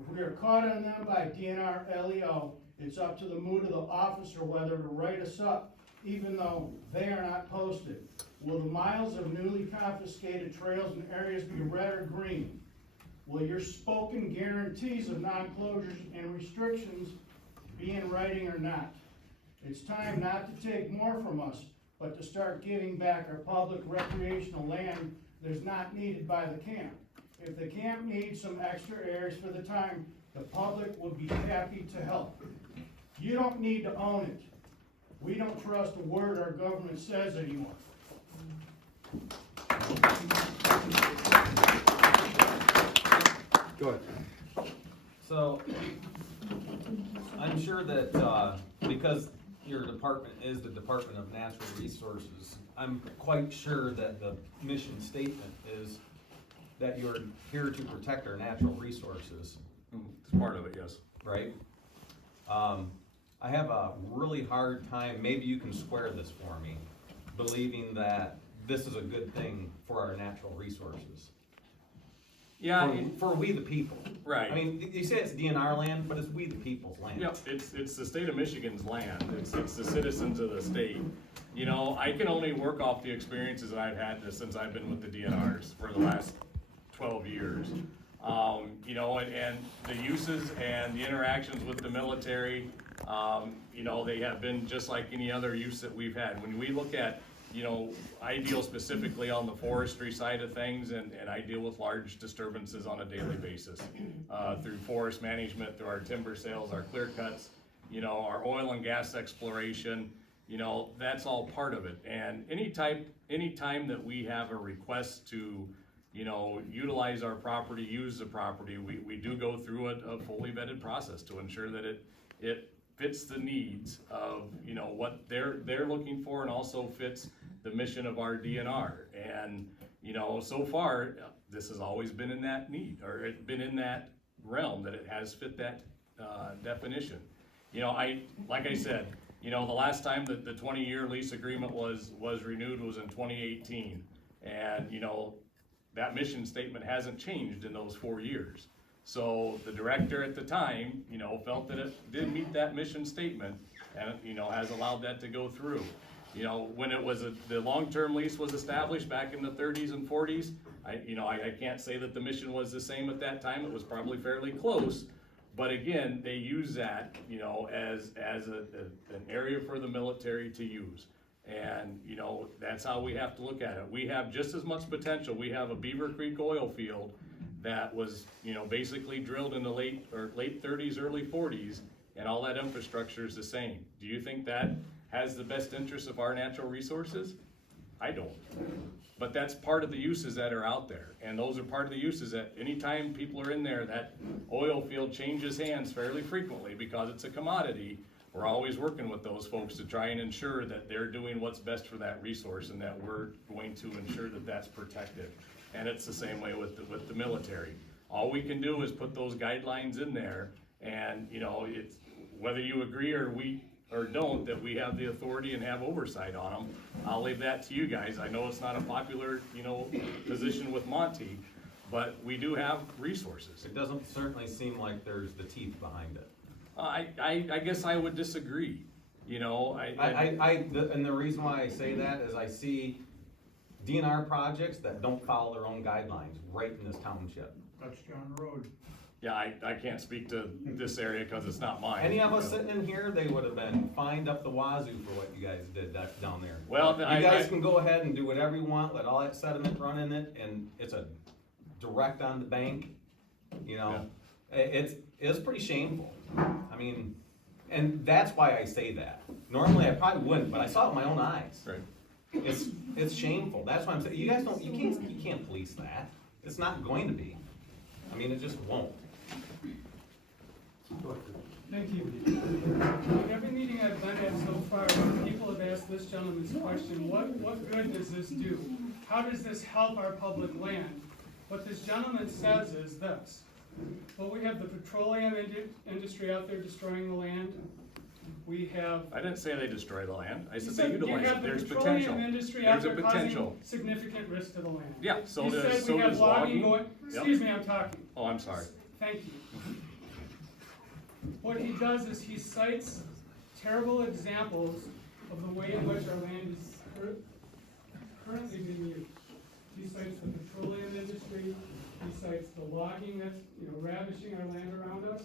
If we are caught on them by DNR LEO, it's up to the mood of the officer whether to write us up, even though they are not posted. Will the miles of newly confiscated trails and areas be red or green? Will your spoken guarantees of non-closures and restrictions be in writing or not? It's time not to take more from us, but to start giving back our public recreational land that is not needed by the camp. If the camp needs some extra areas for the time, the public will be happy to help. You don't need to own it. We don't trust a word our government says anymore. Go ahead. So, I'm sure that, because your department is the Department of Natural Resources, I'm quite sure that the mission statement is that you're here to protect our natural resources. It's part of it, yes. Right? I have a really hard time, maybe you can square this for me, believing that this is a good thing for our natural resources. Yeah, For we the people. right. I mean, you say it's DNR land, but it's we the people's land. Yep, it's the state of Michigan's land, it's the citizens of the state. You know, I can only work off the experiences that I've had since I've been with the DNRs for the last 12 years. You know, and the uses and the interactions with the military, you know, they have been just like any other use that we've had. When we look at, you know, I deal specifically on the forestry side of things, and I deal with large disturbances on a daily basis, through forest management, through our timber sales, our clear cuts, you know, our oil and gas exploration, you know, that's all part of it. And anytime that we have a request to, you know, utilize our property, use the property, we do go through a fully vetted process to ensure that it fits the needs of, you know, what they're looking for, and also fits the mission of our DNR. And, you know, so far, this has always been in that need, or it's been in that realm that it has fit that definition. You know, like I said, you know, the last time that the 20-year lease agreement was renewed was in 2018. And, you know, that mission statement hasn't changed in those 4 years. So the director at the time, you know, felt that it did meet that mission statement, and, you know, has allowed that to go through. You know, when it was the long-term lease was established back in the 30s and 40s, I can't say that the mission was the same at that time. It was probably fairly close, But again, they use that, you know, as an area for the military to use. And, you know, that's how we have to look at it. We have just as much potential. We have a Beaver Creek oil field that was, you know, basically drilled in the late 30s, early 40s, and all that infrastructure is the same. Do you think that has the best interest of our natural resources? I don't. But that's part of the uses that are out there. And those are part of the uses that anytime people are in there, that oil field changes hands fairly frequently because it's a commodity. We're always working with those folks to try and ensure that they're doing what's best for that resource and that we're going to ensure that that's protected. And it's the same way with the military. All we can do is put those guidelines in there, and, you know, it's, whether you agree or don't, that we have the authority and have oversight on them, I'll leave that to you guys. I know it's not a popular, you know, position with Monty, but we do have resources. It doesn't certainly seem like there's the teeth behind it. I guess I would disagree, you know, And the reason why I say that is I see DNR projects that don't follow their own guidelines right in this township. That's John Road. yeah, I can't speak to this area because it's not mine. Any of us sitting in here, they would have been fined up the wazoo for what you guys did down there. Well, You guys can go ahead and do whatever you want, let all that sediment run in it, and it's a direct on the bank, you know? It's pretty shameful. I mean, and that's why I say that. Normally I probably wouldn't, but I saw it with my own eyes. Right. It's shameful. That's why I'm saying, you can't police that. It's not going to be. I mean, it just won't. Thank you. In every meeting I've been at so far, people have asked this gentleman's question, what good does this do? How does this help our public land? What this gentleman says is this. Well, we have the petroleum industry out there destroying the land. We have. I didn't say they destroy the land. I said You they said utilize you it. have the There's petroleum potential. industry out There's a there potential. causing significant risk to the land. Yeah, so You does, said so we have does logging logging. going, Yep. excuse me, I'm talking. Oh, I'm sorry. Thank you. What he does is he cites terrible examples of the way in which our land is currently being used. He cites the petroleum industry, he cites the logging that's, you know, ravishing our land around us.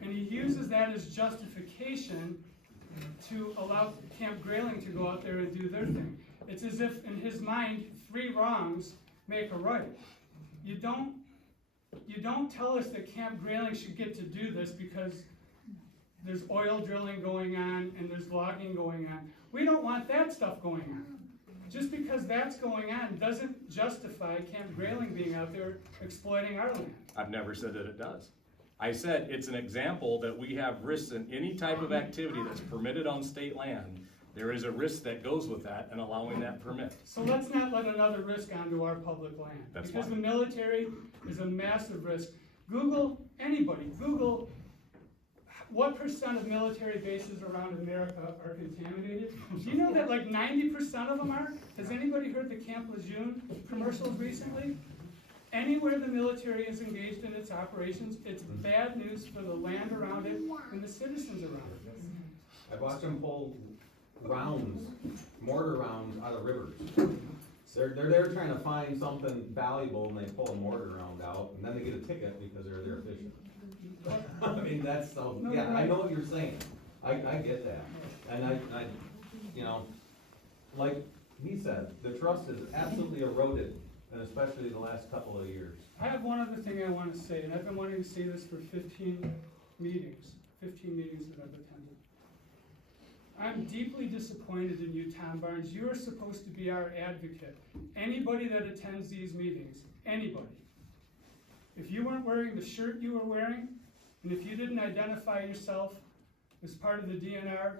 And he uses that as justification to allow Camp Grayling to go out there and do their thing. It's as if, in his mind, 3 wrongs make a right. You don't tell us that Camp Grayling should get to do this because there's oil drilling going on and there's logging going on. We don't want that stuff going on. Just because that's going on doesn't justify Camp Grayling being out there exploiting our land. I've never said that it does. I said it's an example that we have risks in any type of activity that's permitted on state land. There is a risk that goes with that and allowing that permit. So let's not let another risk onto our public land. That's Because fine. the military is a massive risk. Google, anybody, Google what % of military bases around America are contaminated. Do you know that like 90% of them are? Has anybody heard the Camp Lejeune commercials recently? Anywhere the military is engaged in its operations, it's bad news for the land around it and the citizens around it. I've watched them pull rounds, mortar rounds out of rivers. They're there trying to find something valuable and they pull a mortar round out and then they get a ticket because they're there fishing. I mean, that's so, No, yeah, you're I right. know what you're saying. I get that. And I, you know, like he said, the trust is absolutely eroded, and especially the last couple of years. I have one other thing I want to say, and I've been wanting to say this for 15 meetings that I've attended. I'm deeply disappointed in you, Tom Barnes. You are supposed to be our advocate. Anybody that attends these meetings, anybody. If you weren't wearing the shirt you were wearing, and if you didn't identify yourself as part of the DNR,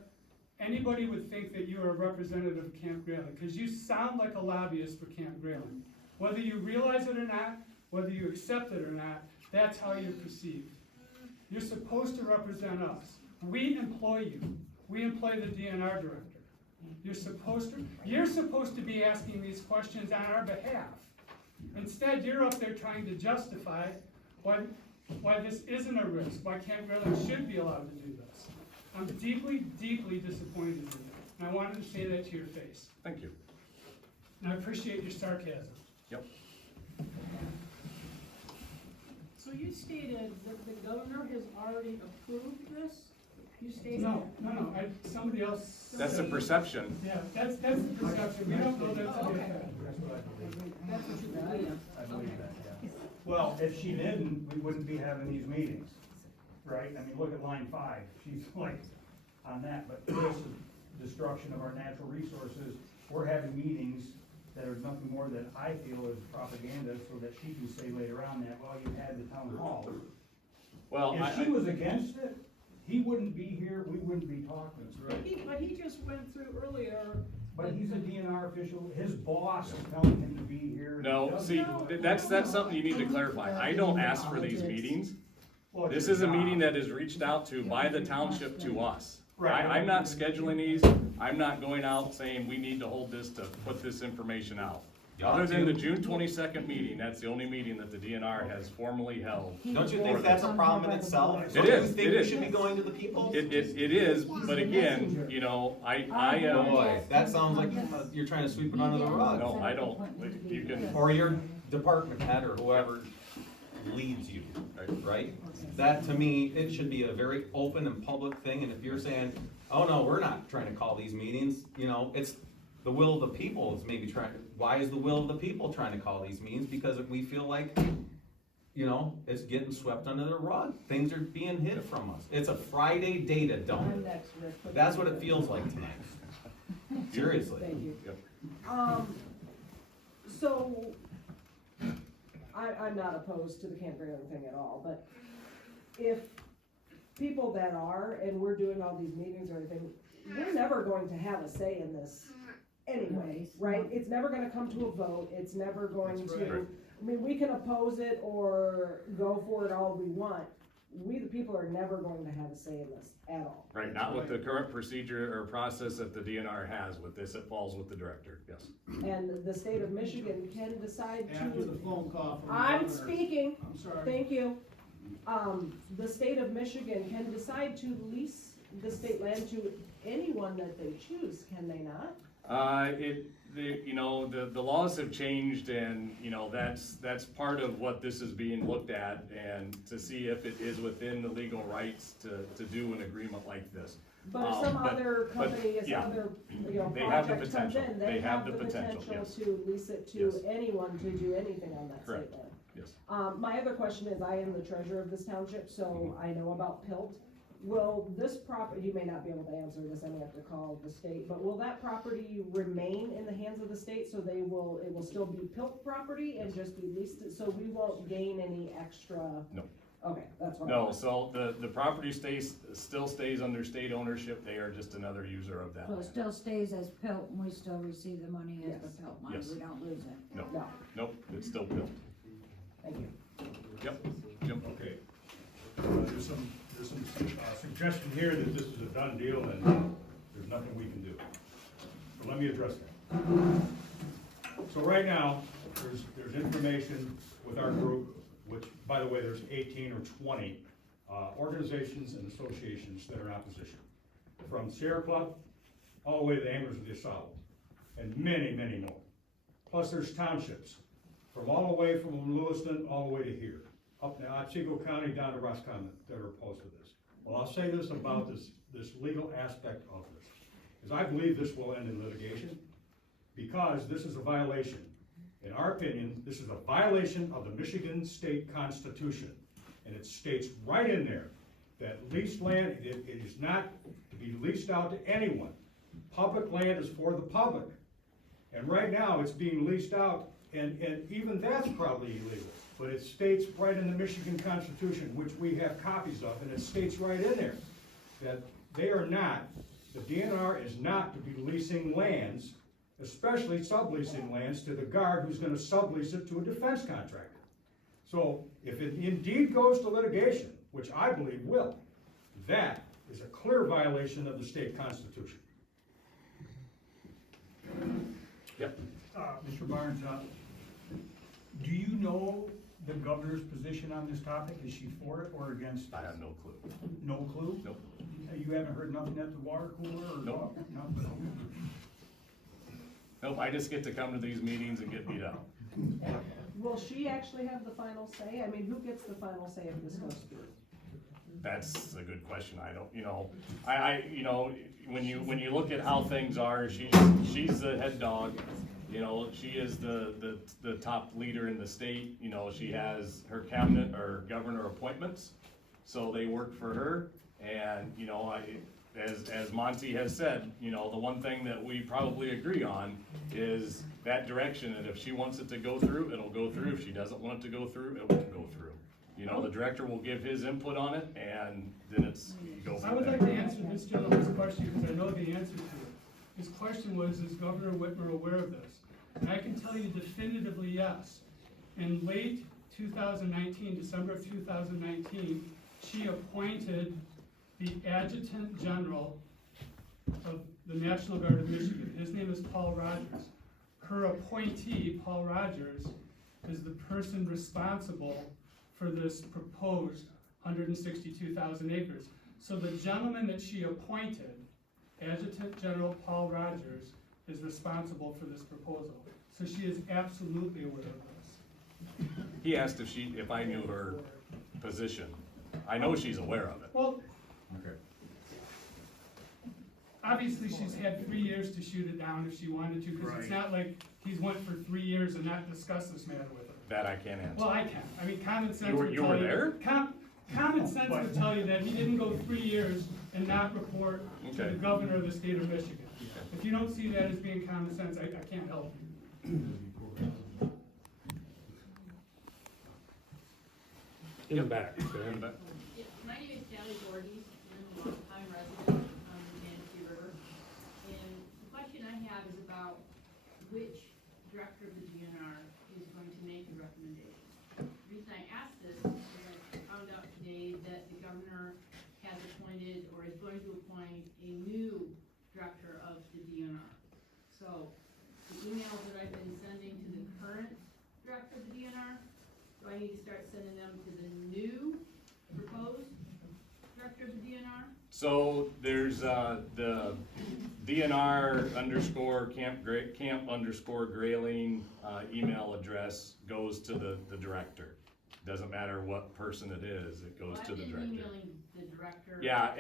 anybody would think that you are a representative of Camp Grayling, because you sound like a lobbyist for Camp Grayling. Whether you realize it or not, whether you accept it or not, that's how you're perceived. You're supposed to represent us. We employ you. We employ the DNR Director. You're supposed to be asking these questions on our behalf. Instead, you're up there trying to justify why this isn't a risk, why Camp Grayling should be allowed to do this. I'm deeply, deeply disappointed in you, and I wanted to say that to your face. Thank you. And I appreciate your sarcasm. Yep. So you stated that the governor has already approved this? You stated No, that? somebody else. That's the perception. Yeah, that's the perception, we don't know that's a Okay. fact. That's what I believe. That's what you believe? I believe that, yeah. Well, if she didn't, we wouldn't be having these meetings, right? I mean, look at line 5, she's like on that, but this is destruction of our natural resources. We're having meetings that are nothing more than, I feel, is propaganda, so that she can say later on that, well, you had the town hall. Well, If she was against it, he wouldn't be here, we wouldn't be talking. But he just went through earlier. But he's a DNR official, his boss is telling him to be here. no, see, that's something you need to clarify. I don't ask for these meetings. Well, it's This your is a job. meeting that is reached out to by the township to us. Right. I'm not scheduling these, I'm not going out saying we need to hold this to put this information out. Other than the June 22nd meeting, that's the only meeting that the DNR has formally held. Don't you think that's a problem in itself? It Don't you is, think it we is. should be going to the people? It is, but again, you know, I Boy, that sounds like you're trying to sweep it under the rug. no, I don't, you can, Or your department head or whoever leads you, right? That, to me, it should be a very open and public thing, and if you're saying, oh no, we're not trying to call these meetings, you know, it's the will of the people is maybe trying to, why is the will of the people trying to call these meetings? Because we feel like, you know, it's getting swept under the rug, things are being hid from us. It's a Friday data dump, that's what it feels like tonight. Seriously. Thank you. Yep. So, I'm not opposed to the Camp Grayling thing at all, but if people that are, and we're doing all these meetings or anything, we're never going to have a say in this anyway, right? It's never gonna come to a vote, it's never going That's to, right. I mean, we can oppose it or go for it all we want. We, the people, are never going to have a say in this at all. Right, not with the current procedure or process that the DNR has. With this, it falls with the director, yes. And the state of Michigan can decide After the to, phone call from the I'm governor. speaking, I'm sorry. thank you. The state of Michigan can decide to lease the state land to anyone that they choose, can they not? You know, the laws have changed and, you know, that's part of what this is being looked at and to see if it is within the legal rights to do an agreement like this. But if some other but, company, if yeah. other, you know, They have the project comes potential. in, they have the potential yes. to lease it to Yes. anyone to do anything on that Correct. state land. Yes. My other question is, I am the treasurer of this township, so I know about PILT. Will this property, you may not be able to answer this, I may have to call the state, but will that property remain in the hands of the state, so it will still be PILT property and just be leased, so we won't gain any extra? No. Okay, that's what. No, so the property still stays under state ownership. They are just another user of that So it land. still stays as PILT and we still receive the money as the Yes. PILT money, Yes. we don't lose it. No, No, nope, it's still built. thank you. Yep, Jim. Okay. There's some suggestion here that this is a done deal and there's nothing we can do. So let me address that. So right now, there's information with our group, which, by the way, there's 18 or 20 organizations and associations that are in opposition. From Sierra Club, all the way to the Anglers of the Assault, and many, many more. Plus there's townships, from all the way from Lewiston, all the way to here. Up now, Otsego County down to Roscommon that are opposed to this. Well, I'll say this about this legal aspect of this, is I believe this will end in litigation, because this is a violation. In our opinion, this is a violation of the Michigan State Constitution. And it states right in there that leased land, it is not to be leased out to anyone. Public land is for the public. And right now, it's being leased out, and even that's probably illegal. But it states right in the Michigan Constitution, which we have copies of, and it states right in there that they are not, the DNR is not to be leasing lands, especially subleasing lands, to the guard who's gonna sublease it to a defense contractor. So if it indeed goes to litigation, which I believe will, that is a clear violation of the state constitution. Yep. Mr. Barnes, do you know the governor's position on this topic? Is she for it or against it? I have no clue. No clue? Nope. You haven't heard nothing at the water cooler or? Nope. No? Nope, I just get to come to these meetings and get beat up. will she actually have the final say? I mean, who gets the final say if this goes through? That's a good question. I don't, you know, you know, when you look at how things are, she's the head dog. You know, she is the top leader in the state. You know, she has her cabinet or governor appointments, so they work for her. And, you know, as Monty has said, you know, the one thing that we probably agree on is that direction, and if she wants it to go through, it'll go through. If she doesn't want it to go through, it won't go through. You know, the director will give his input on it, and then you go I from would there. like to answer this gentleman's question, because I know the answer to it. His question was, is Governor Whitmer aware of this? And I can tell you definitively, yes. In late 2019, December of 2019, she appointed the Adjutant General of the National Guard of Michigan. His name is Paul Rogers. Her appointee, Paul Rogers, is the person responsible for this proposed 162,000 acres. So the gentleman that she appointed, Adjutant General Paul Rogers, is responsible for this proposal. So she is absolutely aware of this. He asked if I knew her position. I know she's aware of it. Well, Okay. obviously she's had 3 years to shoot it down if she wanted to, because it's not like he's went for 3 years and not discussed this matter with her. That I can't answer. Well, I can. I mean, common sense You were- would you tell were you. there? Common sense would tell you that he didn't go 3 years and not report to Okay. the governor of the state of Michigan. If you don't see that as being common sense, I can't help you. In the back, go ahead. My name is Sally Voorhees, I'm a longtime resident on the Manistee River. And the question I have is about which director of the DNR is going to make the recommendation. The reason I ask this is I found out today that the governor has appointed or is going to appoint a new director of the DNR. So the emails that I've been sending to the current director of the DNR, do I need to start sending them to the new proposed director of the DNR? So there's the DNR _ camp _ Grayling email address goes to the director. Doesn't matter what person it is, it goes to the director. I've been emailing the director. Yeah,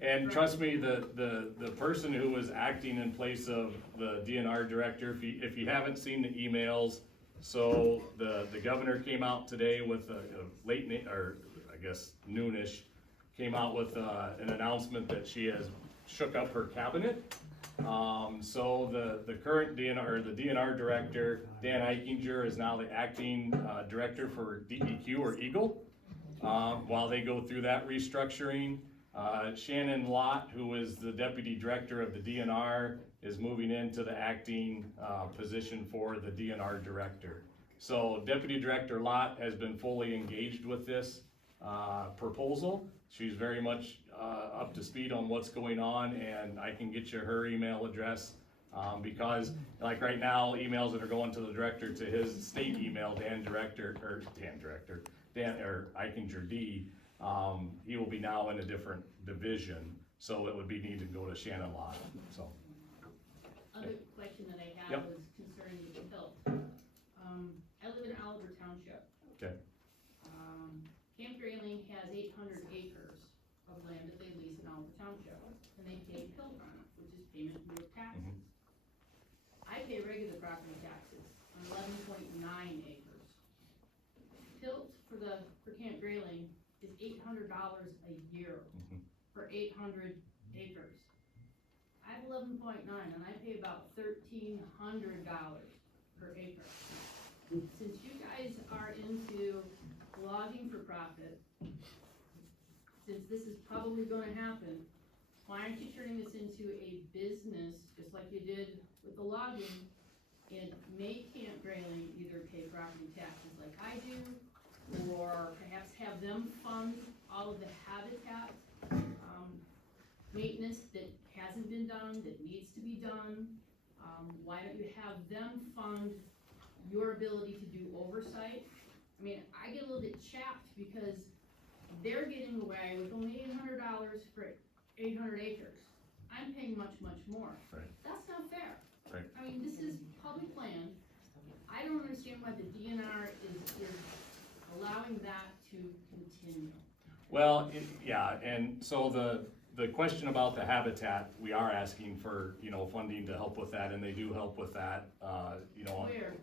and trust me, the person who was acting in place of the DNR director, if you haven't seen the emails, so the governor came out today with a or I guess noonish, came out with an announcement that she has shook up her cabinet. So the current DNR director, Dan Eichinger, is now the acting director for DEQ or Eagle. While they go through that restructuring, Shannon Lott, who is the deputy director of the DNR, is moving into the acting position for the DNR director. So Deputy Director Lott has been fully engaged with this proposal. She's very much up to speed on what's going on, and I can get you her email address because like right now, emails that are going to the director to his state email, Dan Eichinger D, he will be now in a different division, so it would be needed to go to Shannon Lott, so. Other question that I had Yep. was concerning the tilt. I live in Oliver Township. Okay. Camp Grayling has 800 acres of land that they lease in Oliver Township, and they pay tilt on it, which is payment in lieu of taxes. I pay regular property taxes on 11.9 acres. Tilt for Camp Grayling is $800 a year for 800 acres. I have 11.9 and I pay about $1,300 per acre. Since you guys are into logging for profit, since this is probably gonna happen, why aren't you turning this into a business, just like you did with the logging, and make Camp Grayling either pay property taxes like I do, or perhaps have them fund all of the habitat maintenance that hasn't been done, that needs to be done? Why don't you have them fund your ability to do oversight? I mean, I get a little bit chapped because they're getting away with only $800 for 800 acres. I'm paying much, much more. Right. That's not fair. Right. I mean, this is public land. I don't understand why the DNR is allowing that to continue. Well, yeah, and so the question about the habitat, we are asking for, you know, funding to help with that, and they do help with that, you know. Where?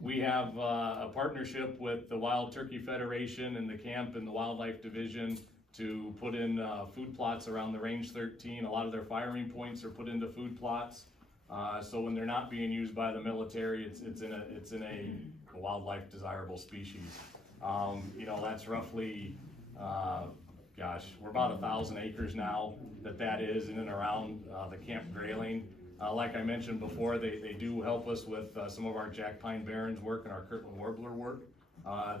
We have a partnership with the Wild Turkey Federation and the camp and the Wildlife Division to put in food plots around the Range 13. A lot of their firing points are put into food plots. So when they're not being used by the military, it's in a wildlife desirable species. You know, that's roughly, gosh, we're about 1,000 acres now that is in and around the Camp Grayling. Like I mentioned before, they do help us with some of our Jack Pine Barrens work and our Kirtland Warbler work.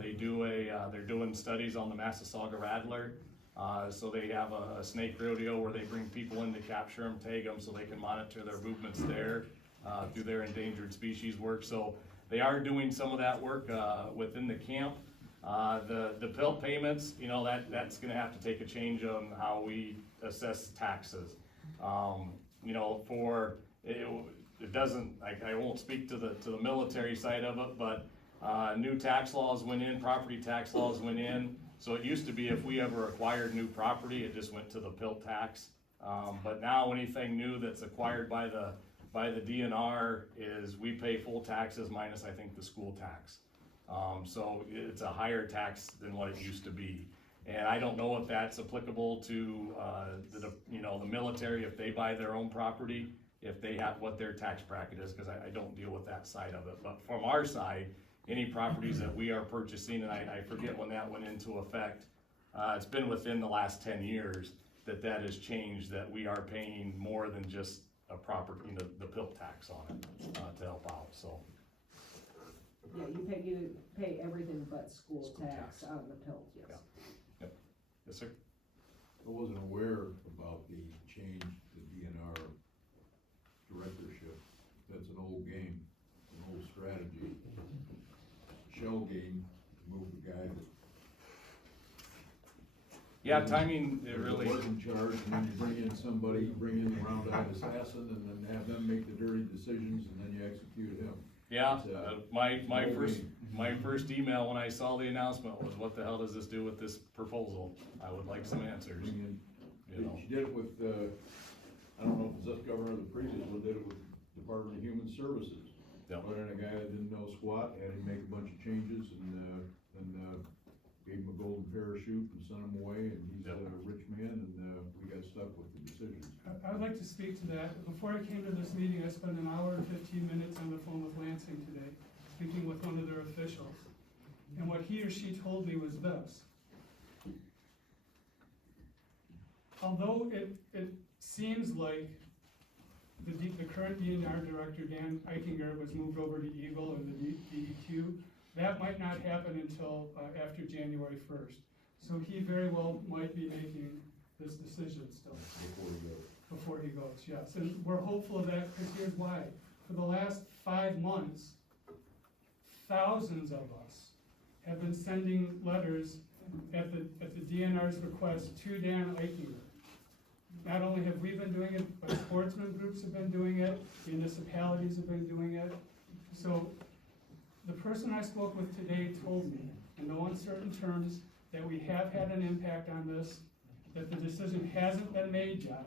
They're doing studies on the Massasauga Rattler. So they have a snake rodeo where they bring people in to capture them, tag them, so they can monitor their movements there through their endangered species work. So they are doing some of that work within the camp. The PILT payments, you know, that's gonna have to take a change on how we assess taxes. You know, it doesn't, I won't speak to the military side of it, but new tax laws went in, property tax laws went in. So it used to be if we ever acquired new property, it just went to the PILT tax. But now anything new that's acquired by the DNR is we pay full taxes minus, I think, the school tax. So it's a higher tax than what it used to be. And I don't know if that's applicable to, the military, if they buy their own property, if they have what their tax bracket is, because I don't deal with that side of it. But from our side, any properties that we are purchasing, and I forget when that went into effect, it's been within the last 10 years that has changed, that we are paying more than just a property, the PILT tax on it, to help out, so. Yeah, you pay everything but school tax on the PILT, yes. Yeah. Yep. Yes, sir? I wasn't aware about the change to DNR directorship. That's an old game, an old strategy. Shell game to move the guy that. Yeah, timing, it really. Was in charge, and then you bring in somebody, you bring in the round-eyed assassin, and then have them make the dirty decisions, and then you execute him. Yeah, my game. first email when I saw the announcement was, what the hell does this do with this proposal? I would like some answers. Bring in, You know. She did it with, I don't know if it's this governor or the previous one, did it with Department of Human Services. Yep. Brought in a guy that didn't know squat, had him make a bunch of changes, and gave him a golden parachute and sent him away, and he's a rich man, and we got stuck with the decisions. I would like to speak to that. Before I came to this meeting, I spent an hour and 15 minutes on the phone with Lansing today, speaking with one of their officials. And what he or she told me was this. Although it seems like the current DNR Director, Dan Eichinger, was moved over to Eagle or the DEQ, that might not happen until after January 1st. So he very well might be making this decision still. Before he goes, yes. And we're hopeful of that, because here's why. For the last 5 months, thousands of us have been sending letters at the DNR's request to Dan Eichinger. Not only have we been doing it, but sportsman groups have been doing it, municipalities have been doing it. So the person I spoke with today told me, in no uncertain terms, that we have had an impact on this, that the decision hasn't been made yet,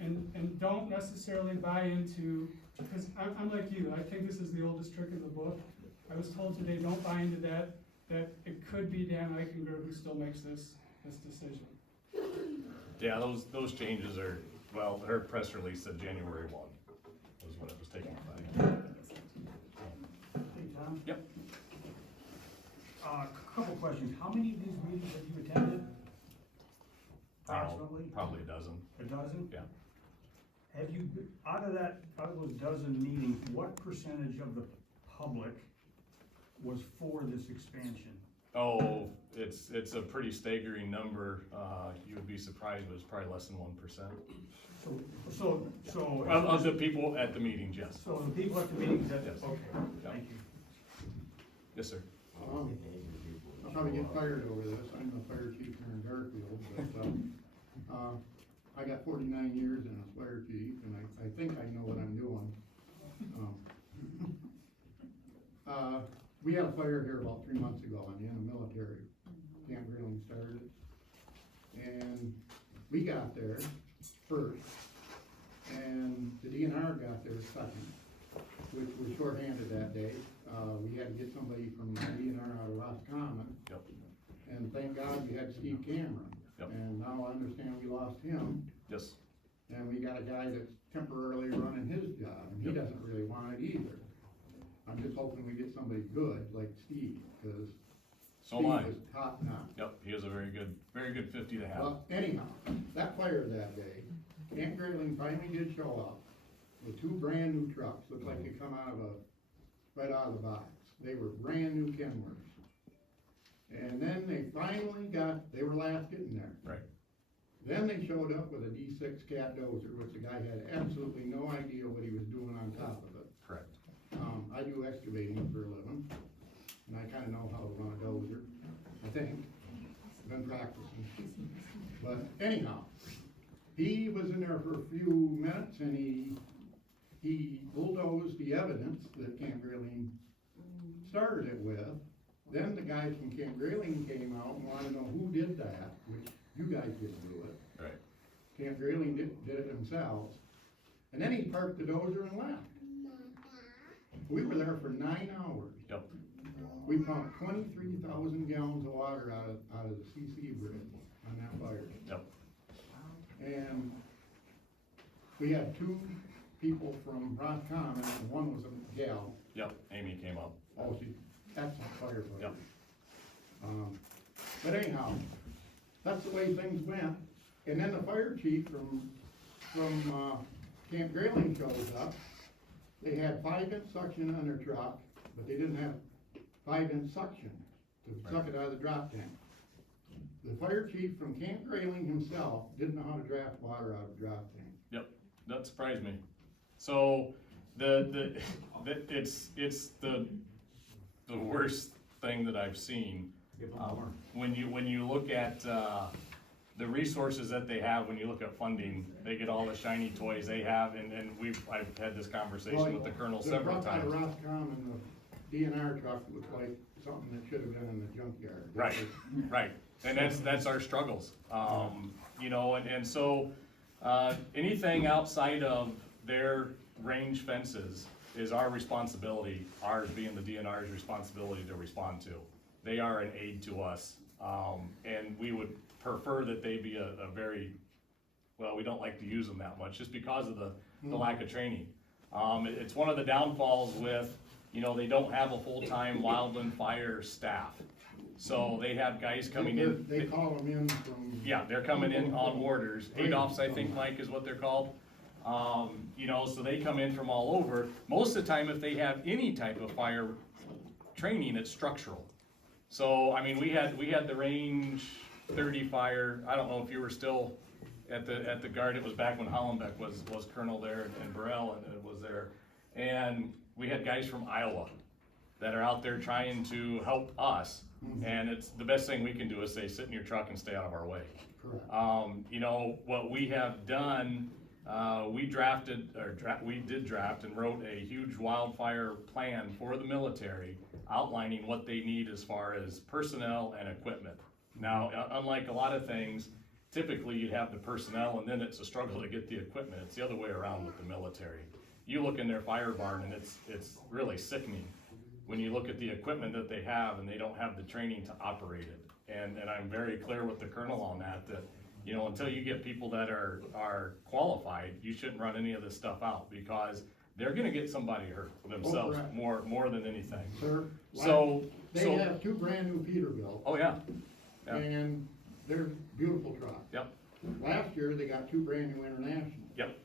and don't necessarily buy into, because I'm like you, I think this is the oldest trick in the book. I was told today, don't buy into that it could be Dan Eichinger who still makes this decision. Yeah, those changes are, well, her press release said January 1 was when it was taken effect. Hey, Tom? Yep. Couple questions. How many of these meetings have you attended? Approximately? Probably a dozen. A dozen? Yeah. Have you, out of those dozen meetings, what percentage of the public was for this expansion? Oh, it's a pretty staggering number. You would be surprised, but it's probably less than 1%. So. Of the people at the meetings, yes. So the people at the meetings, Yes. okay, Yeah. thank you. Yes, sir. I'll probably get fired over this, I'm the fire chief here in Garfield, but, I got 49 years in a fire chief, and I think I know what I'm doing. we had a fire here about 3 months ago on the end of military. Camp Grayling started it. And we got there first, and the DNR got there second, which was shorthanded that day. We had to get somebody from the DNR out of Roscommon. Yep. And thank God we had Steve Cameron. Yep. And now I understand we lost him, Yes. and we got a guy that's temporarily running his job, and he Yep. doesn't really want it either. I'm just hoping we get somebody good like Steve, cause So am I. Steve is top notch. Yep, he was a very good 50 to have. Well, anyhow, that fire that day, Camp Grayling finally did show up with 2 brand new trucks, looked like they come right out of the box. They were brand new Kenworths. And then they finally they were last getting there. Right. Then they showed up with a D6 cat dozer, which the guy had absolutely no idea what he was doing on top of it. Correct. I do excavating for a living, and I kinda know how to run a dozer, I think. Been practicing. But anyhow, he was in there for a few minutes and he bulldozed the evidence that Camp Grayling started it with. Then the guys from Camp Grayling came out and wanted to know who did that, which you guys didn't do it. Right. Camp Grayling did it themselves. And then he parked the dozer and left. We were there for 9 hours. Yep. We pumped 23,000 gallons of water out of the CC bridge on that fire. Yep. And we had 2 people from Roscommon, and one was a gal. Yep, Amy came up. Oh, she's excellent firefighter. Yep. But anyhow, that's the way things went. And then the fire chief from Camp Grayling shows up. They had 5-inch suction on their truck, but they didn't have 5-inch suction to suck it out of the drop tank. The fire chief from Camp Grayling himself didn't know how to draft water out of a drop tank. Yep, that surprised me. So, it's the worst thing that I've seen. When you look at, the resources that they have, when you look at funding, they get all the shiny toys they have, and I've had this conversation with the colonel several times. The truck out of Roscommon, the DNR truck looked like something that should have been in the junkyard. Right, right, and that's our struggles, you know, and so, anything outside of their range fences is our responsibility, ours being the DNR's responsibility to respond to. They are an aid to us, and we would prefer that they be a very, well, we don't like to use them that much, just because of the lack of training. It's one of the downfalls with, you know, they don't have a full-time wildland fire staff. So they have guys coming in. They call them in from. Yeah, they're coming in on orders. ADOFs, I think, Mike, is what they're called. You know, so they come in from all over. Most of the time, if they have any type of fire training, it's structural. So, I mean, we had the range 30 fire. I don't know if you were still at the guard. It was back when Hollenbeck was colonel there, and Burrell and it was there. And we had guys from Iowa that are out there trying to help us. And it's the best thing we can do is say, sit in your truck and stay out of our way. Correct. You know, what we have done, we did draft and wrote a huge wildfire plan for the military, outlining what they need as far as personnel and equipment. Now, unlike a lot of things, typically you'd have the personnel and then it's a struggle to get the equipment. It's the other way around with the military. You look in their fire barn and it's really sickening when you look at the equipment that they have and they don't have the training to operate it. And I'm very clear with the colonel on that, you know, until you get people that are qualified, you shouldn't run any of this stuff out, because they're gonna get somebody hurt themselves more than anything. Sir, They have 2 brand new Peterbilt. Oh, yeah. Yeah. And they're beautiful trucks. Yep. Last year, they got 2 brand new Internationals. Yep.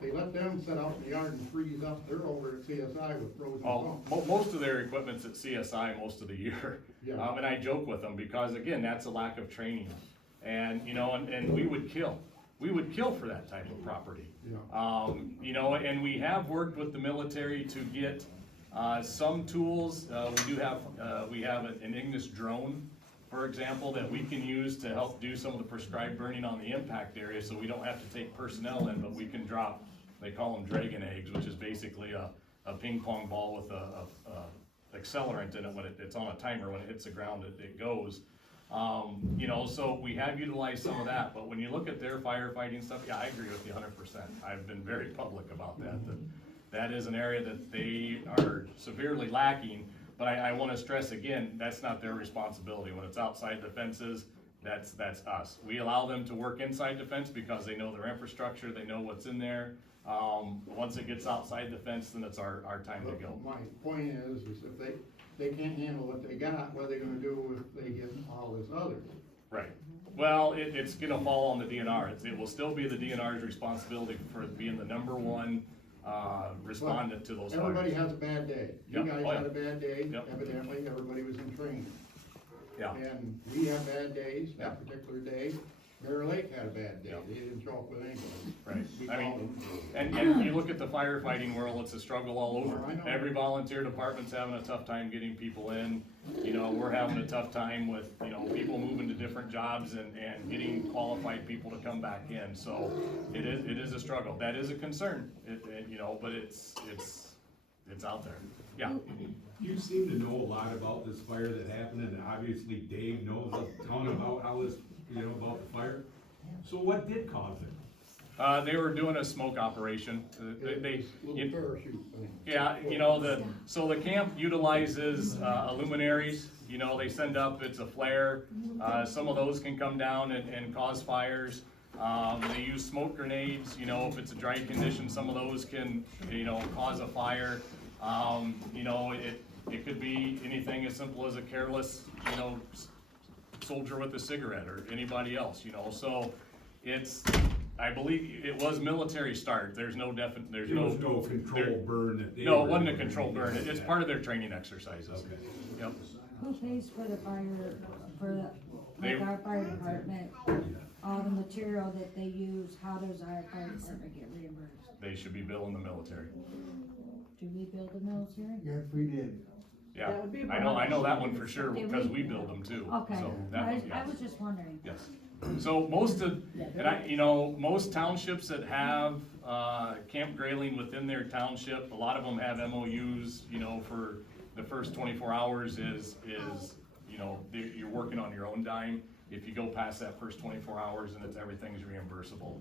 They let them sit out in the yard and freeze up. They're over at CSI with frozen pumps. Most of their equipment's at CSI most of the year. Yeah. And I joke with them because, again, that's a lack of training. And, you know, and we would kill for that type of property. Yeah. You know, and we have worked with the military to get, some tools. We have an Ignis drone, for example, that we can use to help do some of the prescribed burning on the impact area, so we don't have to take personnel in, but we can drop, they call them dragon eggs, which is basically a ping pong ball with a accelerant in it when it's on a timer, when it hits the ground, it goes. You know, so we have utilized some of that, but when you look at their firefighting stuff, yeah, I agree with you 100%. I've been very public about that is an area that they are severely lacking, but I wanna stress again, that's not their responsibility. When it's outside the fences, that's us. We allow them to work inside the fence because they know their infrastructure, they know what's in there. Once it gets outside the fence, then it's our time to go. My point is if they can't handle what they got, what are they gonna do if they get all this other? Right. Well, it's gonna fall on the DNR. It will still be the DNR's responsibility for being the number one, respondent to those fires. Everybody has a bad day. You Yep. guys Oh, yeah. had a bad day, Yep. evidently, everybody was in training. Yeah. And we have bad days, Yeah. that particular day. Bear Lake had a bad day, Yeah. they didn't show up with anybody. Right. We I mean, called them. and you look at the firefighting world, it's a struggle all over. Oh, I know. Every volunteer department's having a tough time getting people in. You know, we're having a tough time with, you know, people moving to different jobs and getting qualified people to come back in. So it is a struggle. That is a concern, you know, but it's out there. Yeah. You seem to know a lot about this fire that happened, and obviously Dave knows a ton about how this, you know, about the fire. So what did cause it? They were doing a smoke operation. Little parachute thing. Yeah, you know, so the camp utilizes luminaries, you know, they send up, it's a flare. Some of those can come down and cause fires. They use smoke grenades, you know, if it's a dry condition, some of those can, you know, cause a fire. You know, it could be anything as simple as a careless, you know, soldier with a cigarette or anybody else, you know, so I believe it was military start, there's no There was no controlled burn that they No, it were wasn't a doing controlled burn, it's that. part of their training exercises. Okay. Yep. Who pays for the fire, They- like our fire department, all the material that they use, how does our fire department get reimbursed? They should be billing the military. Do we build the military? Yes, we did. Yeah, That would be a I know that one for sure, Did because we? we build them too. Okay, So that I one, I yes. was just wondering. Yes. So you know, most townships that have, Camp Grayling within their township, a lot of them have MOUs, you know, for the first 24 hours is, you know, you're working on your own dime. If you go past that first 24 hours, then everything's reimbursable.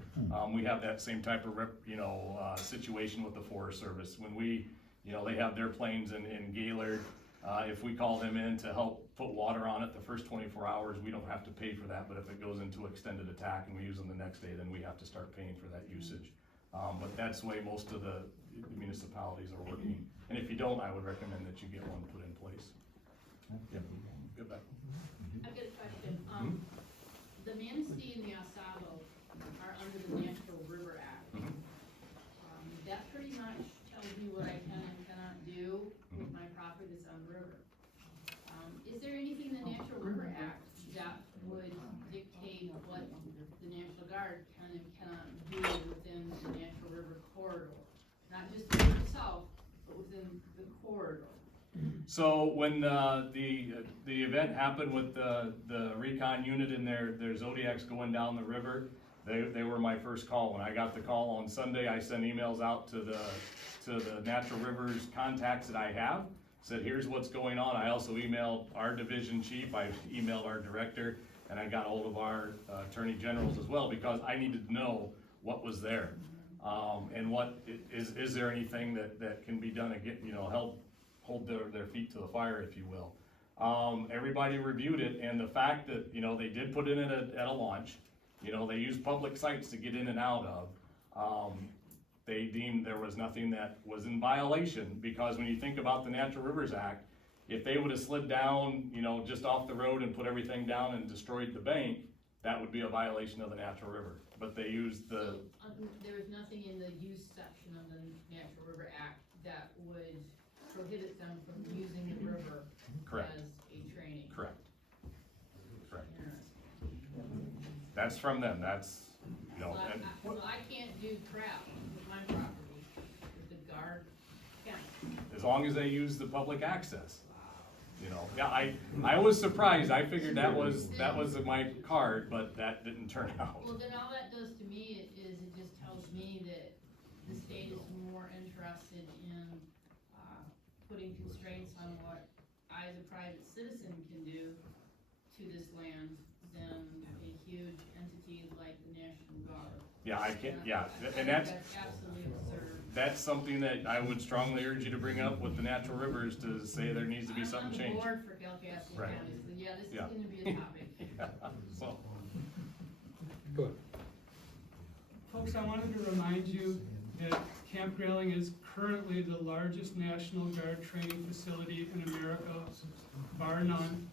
We have that same type of situation with the Forest Service. When you know, they have their planes in Gaylord. If we call them in to help put water on it the first 24 hours, we don't have to pay for that, but if it goes into extended attack and we use them the next day, then we have to start paying for that usage. But that's the way most of the municipalities are working. And if you don't, I would recommend that you get one put in place. Good back. I've got a question. The Manistee and the Osavo are under the Natural River Act. That pretty much tells me what I can and cannot do with my property that's on the river. Is there anything in the Natural River Act that would dictate what the National Guard can and cannot do within the Natural River corridor? Not just the river itself, but within the corridor? So when the event happened with the recon unit and their Zodiacs going down the river, they were my first call. When I got the call on Sunday, I sent emails out to the Natural Rivers contacts that I have, said here's what's going on. I also emailed our division chief, I emailed our director, and I got hold of our attorney generals as well, because I needed to know what was there. And what is there anything that can be done to get, you know, help hold their feet to the fire, if you will. Everybody reviewed it, and the fact that, you know, they did put it in at a launch, you know, they used public sites to get in and out of, they deemed there was nothing that was in violation, because when you think about the Natural Rivers Act, if they would have slid down, you know, just off the road and put everything down and destroyed the bank, that would be a violation of the Natural River. But they used the... There is nothing in the use section of the Natural River Act that would prohibit them from using the river Correct. as a training. Correct. That's from them, that's, you know, and... So I can't do crap with my property, with the guard county. As long as they use the public access, you know. Yeah, I was surprised, I figured that was my card, but that didn't turn out. Well, then all that does to me is it just tells me that the state is more interested in putting constraints on what I as a private citizen can do to this land than a huge entity like the National Guard. Yeah, I can't, yeah, I and think that's, absolutely absurd. that's something that I would strongly urge you to bring up with the natural rivers to say there needs to be something changed. I'm on the board for Calcasieu Right. County, so yeah, this is Yeah. gonna be a topic. Yeah, so, Go ahead. Folks, I wanted to remind you that Camp Grayling is currently the largest National Guard training facility in America, bar none.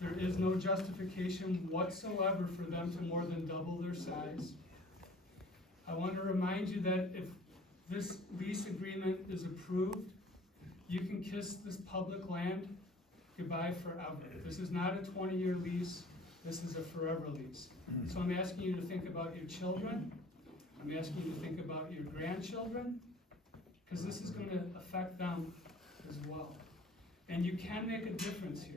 There is no justification whatsoever for them to more than double their size. I want to remind you that if this lease agreement is approved, you can kiss this public land goodbye forever. This is not a 20-year lease, this is a forever lease. So I'm asking you to think about your children, I'm asking you to think about your grandchildren, because this is gonna affect them as well. And you can make a difference here.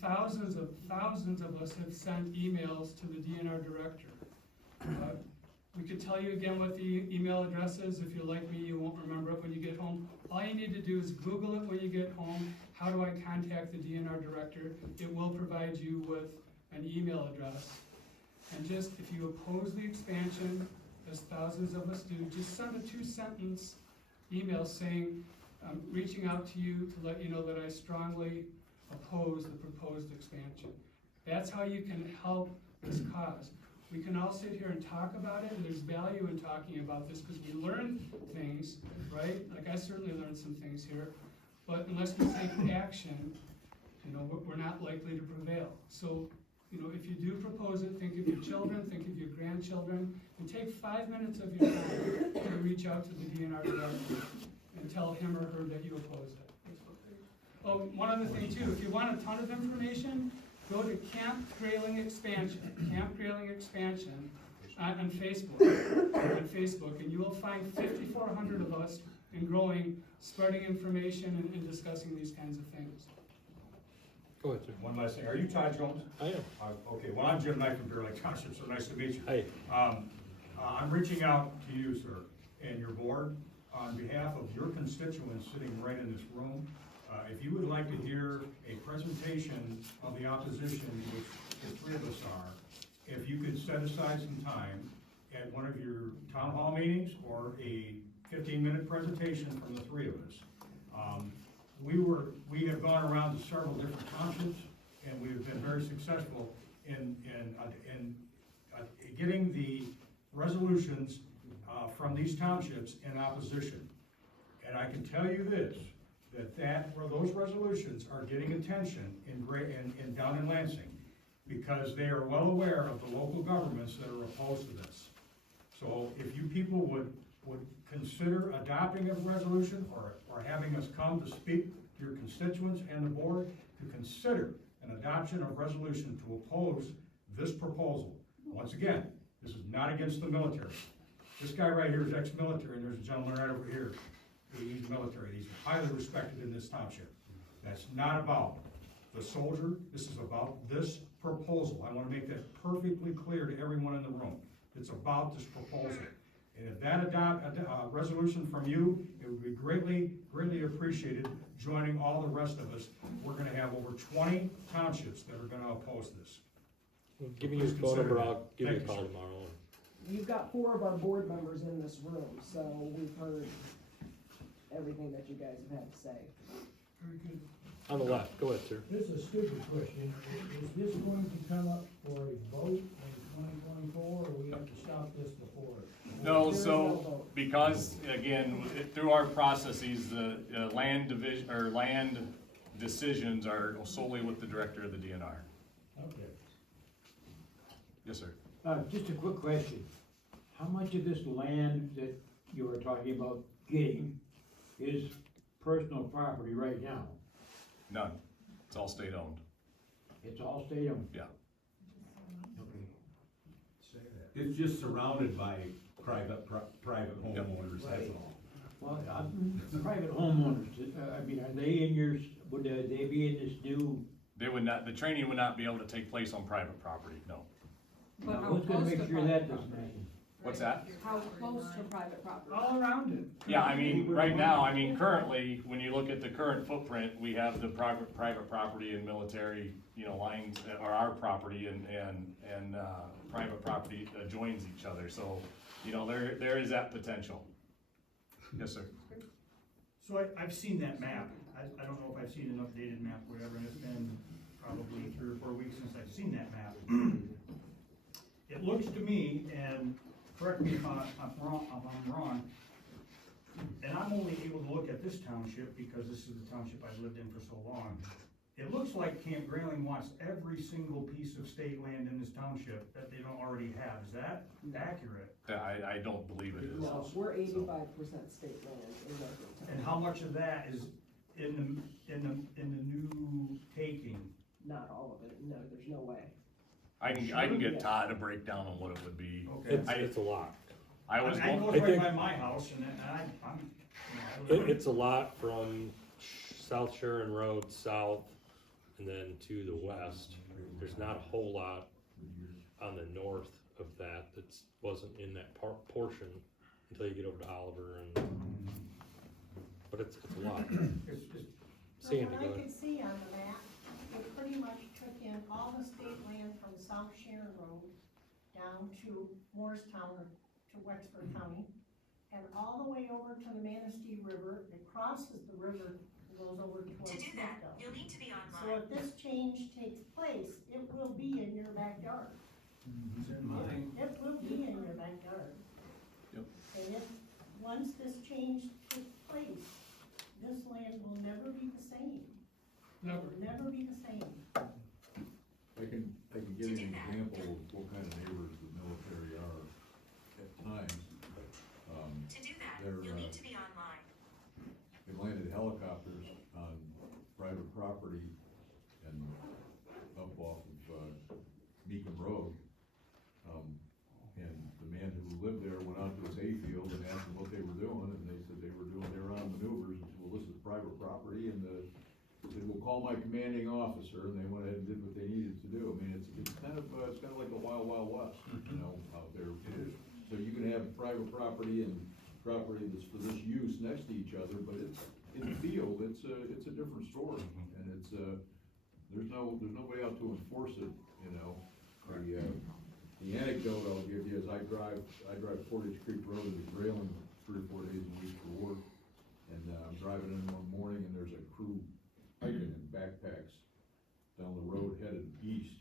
Thousands of us have sent emails to the DNR Director. We could tell you again what the email address is. If you're like me, you won't remember it when you get home. All you need to do is Google it when you get home. How do I contact the DNR Director? It will provide you with an email address. And just, if you oppose the expansion, as thousands of us do, just send a 2-sentence email saying, I'm reaching out to you to let you know that I strongly oppose the proposed expansion. That's how you can help this cause. We can all sit here and talk about it, and there's value in talking about this because we learn things, right? Like I certainly learned some things here, but unless we take action, you know, we're not likely to prevail. So, you know, if you do propose it, think of your children, think of your grandchildren, and take 5 minutes of your time to reach out to the DNR Director and tell him or her that you oppose it. Oh, one other thing too, if you want a ton of information, go to Camp Grayling Expansion, Camp Grayling Expansion on Facebook, and you will find 5,400 of us and growing, spreading information and discussing these kinds of things. Go ahead, sir. One last thing, are you Todd Jones? I am. Okay, well, I'm Jim Knight from Garfield Township, so nice to meet you. Hey. I'm reaching out to you, sir, and your board, on behalf of your constituents sitting right in this room. If you would like to hear a presentation of the opposition, which the three of us are, if you could set aside some time at one of your town hall meetings or a 15-minute presentation from the three of us. We have gone around to several different townships, and we have been very successful in getting the resolutions from these townships in opposition. And I can tell you this, those resolutions are getting attention in down in Lansing, because they are well aware of the local governments that are opposed to this. So if you people would consider adopting a resolution or having us come to speak to your constituents and the board to consider an adoption of resolution to oppose this proposal. Once again, this is not against the military. This guy right here is ex-military, and there's a gentleman right over here. He's military. He's highly respected in this township. That's not about the soldier. This is about this proposal. I want to make that perfectly clear to everyone in the room. It's about this proposal. And if that resolution from you, it would be greatly appreciated, joining all the rest of us. We're going to have over 20 townships that are going to oppose this. Give me your phone number, I'll give you a call tomorrow. You've got 4 of our board members in this room, so we've heard everything that you guys have had to say. Very good. On the left, go ahead, sir. This is a stupid question. Is this going to come up for a vote in 2024, or we have to stop this before? no, so, because, again, through our processes, the land division, or land decisions are solely with the director of the DNR. Okay. Yes, sir. Just a quick question. How much of this land that you were talking about getting is personal property right now? None. It's all state owned. It's all state owned? Yeah. Okay. It's just surrounded by private homeowners, that's all. Well, private homeowners, I mean, are they in yours, would they be in this new? They would not, the training would not be able to take place on private property, no. Who's gonna make sure that doesn't happen? What's that? How close to private property? All around it. Yeah, I mean, right now, I mean, currently, when you look at the current footprint, we have the private property and military, you know, lines that are our property and private property joins each other, so, you know, there is that potential. Yes, sir. So I've seen that map. I don't know if I've seen an updated map, whatever, and it's been probably 3 or 4 weeks since I've seen that map. It looks to me, and correct me if I'm wrong, and I'm only able to look at this township because this is the township I've lived in for so long. It looks like Camp Grayling wants every single piece of state land in this township that they don't already have. Is that accurate? I don't believe it is. No, we're 85% state land in Garfield Township. And how much of that is in the new taking? Not all of it, no, there's no way. I can get Todd to break down on what it would be. Okay. It's a lot. I goes right by my house and then It's a lot from South Sharon Road south and then to the west. There's not a whole lot on the north of that wasn't in that portion until you get over to Oliver but it's a lot. Sandy, From go what I ahead. could see on the map, it pretty much took in all the state land from South Sharon Road down to Morristown or to Wexford County, and all the way over to the Manistee River. It crosses the river and goes over towards Smithville. You'll need to be online. So if this change takes place, it will be in your backyard. It will be in your backyard. Yep. And once this change takes place, this land will never be the same. It will never be the same. I can give you an example of what kind of neighbors the military are at times. To do that, They're, you'll need to be online. They landed helicopters on private property and up off of Meekum Road. And the man who lived there went out to his hayfield and asked them what they were doing, and they said they were on maneuvers. And said, well, this is private property, and they said, well, call my commanding officer, and they went ahead and did what they needed to do. I mean, it's kind of like the wild, wild west, you know, out there. So you can have private property and property that's for this use next to each other, but it's, in the field, it's a different story, and there's nobody out to enforce it, you know. The anecdote I'll give you is I drive Portage Creek Road to Grayling 3 or 4 days a week for work, and I'm driving in one morning and there's a crew hiking in backpacks down the road headed east,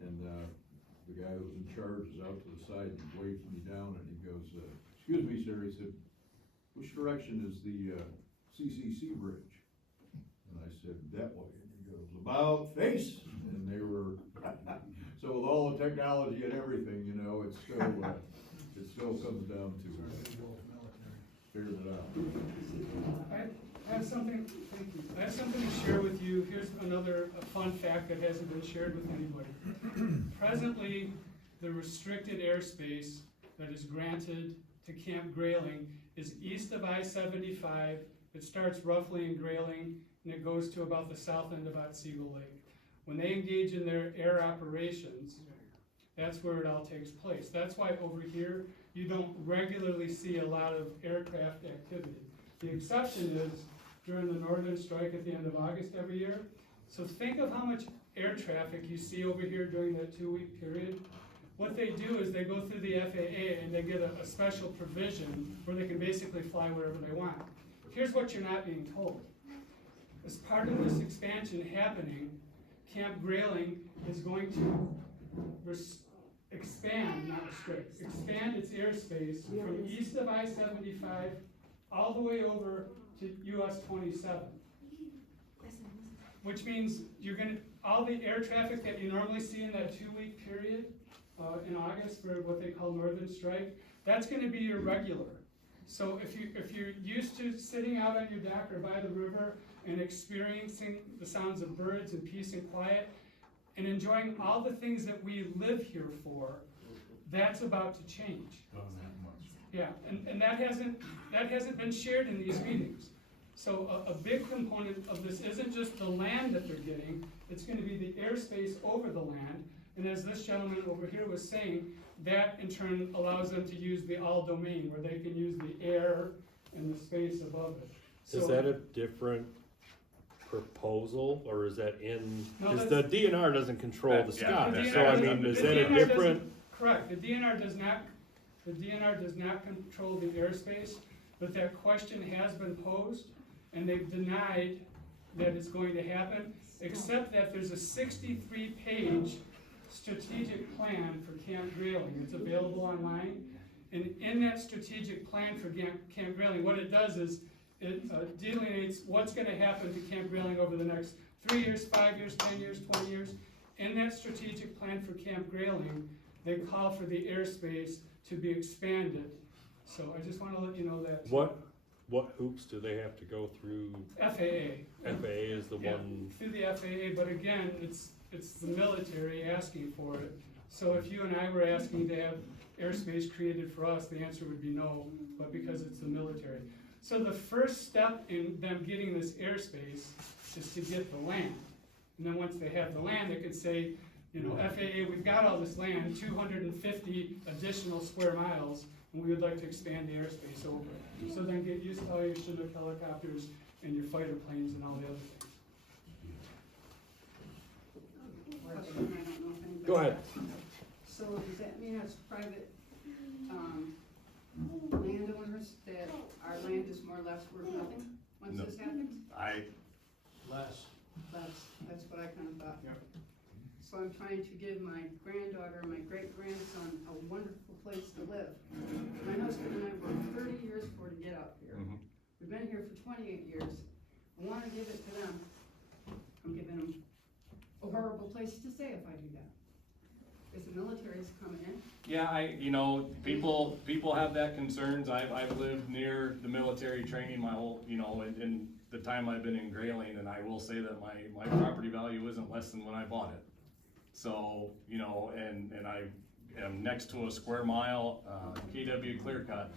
and the guy that was in charge is out to the side and he waves me down and he goes, excuse me, sir, he said, which direction is the CCC bridge? And I said, that way. And he goes, about face. And they were, so with all the technology and everything, you know, it still comes down to figuring it out. I have something, thank you. I have something to share with you. Here's another fun fact that hasn't been shared with anybody. Presently, the restricted airspace that is granted to Camp Grayling is east of I-75. It starts roughly in Grayling and it goes to about the south end of Otsego Lake. When they engage in their air operations, that's where it all takes place. That's why over here, you don't regularly see a lot of aircraft activity. The exception is during the northern strike at the end of August every year. So think of how much air traffic you see over here during that 2-week period. What they do is they go through the FAA and they get a special provision where they can basically fly wherever they want. Here's what you're not being told. As part of this expansion happening, Camp Grayling is going to expand, not restrict, expand its airspace from east of I-75 all the way over to US 27. Which means all the air traffic that you normally see in that 2-week period in August for what they call Northern Strike, that's gonna be your regular. So if you're used to sitting out on your deck or by the river and experiencing the sounds of birds and peace and quiet and enjoying all the things that we live here for, that's about to change. Yeah, and that hasn't been shared in these meetings. So a big component of this isn't just the land that they're getting, it's gonna be the airspace over the land. And as this gentleman over here was saying, that in turn allows them to use the all domain, where they can use the air and the space above it. Is So- that a different proposal, or is that in, No, cause the that's- DNR doesn't control the Yeah, sky, the so I DNR mean, is The that a DNR doesn't- different? Correct, the DNR does not control the airspace, but that question has been posed, and they've denied that it's going to happen, except that there's a 63-page strategic plan for Camp Grayling. It's available online, and in that strategic plan for Camp Grayling, what it does is it delineates what's gonna happen to Camp Grayling over the next 3 years, 5 years, 10 years, 20 years. In that strategic plan for Camp Grayling, they call for the airspace to be expanded. So I just wanna let you know that. What hoops do they have to go through? FAA. FAA is the Yeah, one, through the FAA, but again, it's the military asking for it. So if you and I were asking to have airspace created for us, the answer would be no, but because it's the military. So the first step in them getting this airspace is to get the land. And then once they have the land, they could say, you know, FAA, we've got all this land, 250 additional square miles, and we would like to expand the airspace over it. So then get used to all your Chinook helicopters and your fighter planes and all the other things. Question, I don't know if anybody. Go ahead. So does that mean as private, landowners, that our land is more or less worth nothing once No. this happens? Less. That's what I kind of thought. Yep. So I'm trying to give my granddaughter, my great-grandson, a wonderful place to live. My husband and I worked 30 years for to get up here. Mhm. We've been here for 28 years. I wanna give it to them. I'm giving them a horrible place to stay if I do that. Because the military's coming in. Yeah, people have that concerns. I've lived near the military training my whole, in the time I've been in Grayling, and I will say that my property value isn't less than when I bought it. So, and I am next to a square mile, KW clear cut,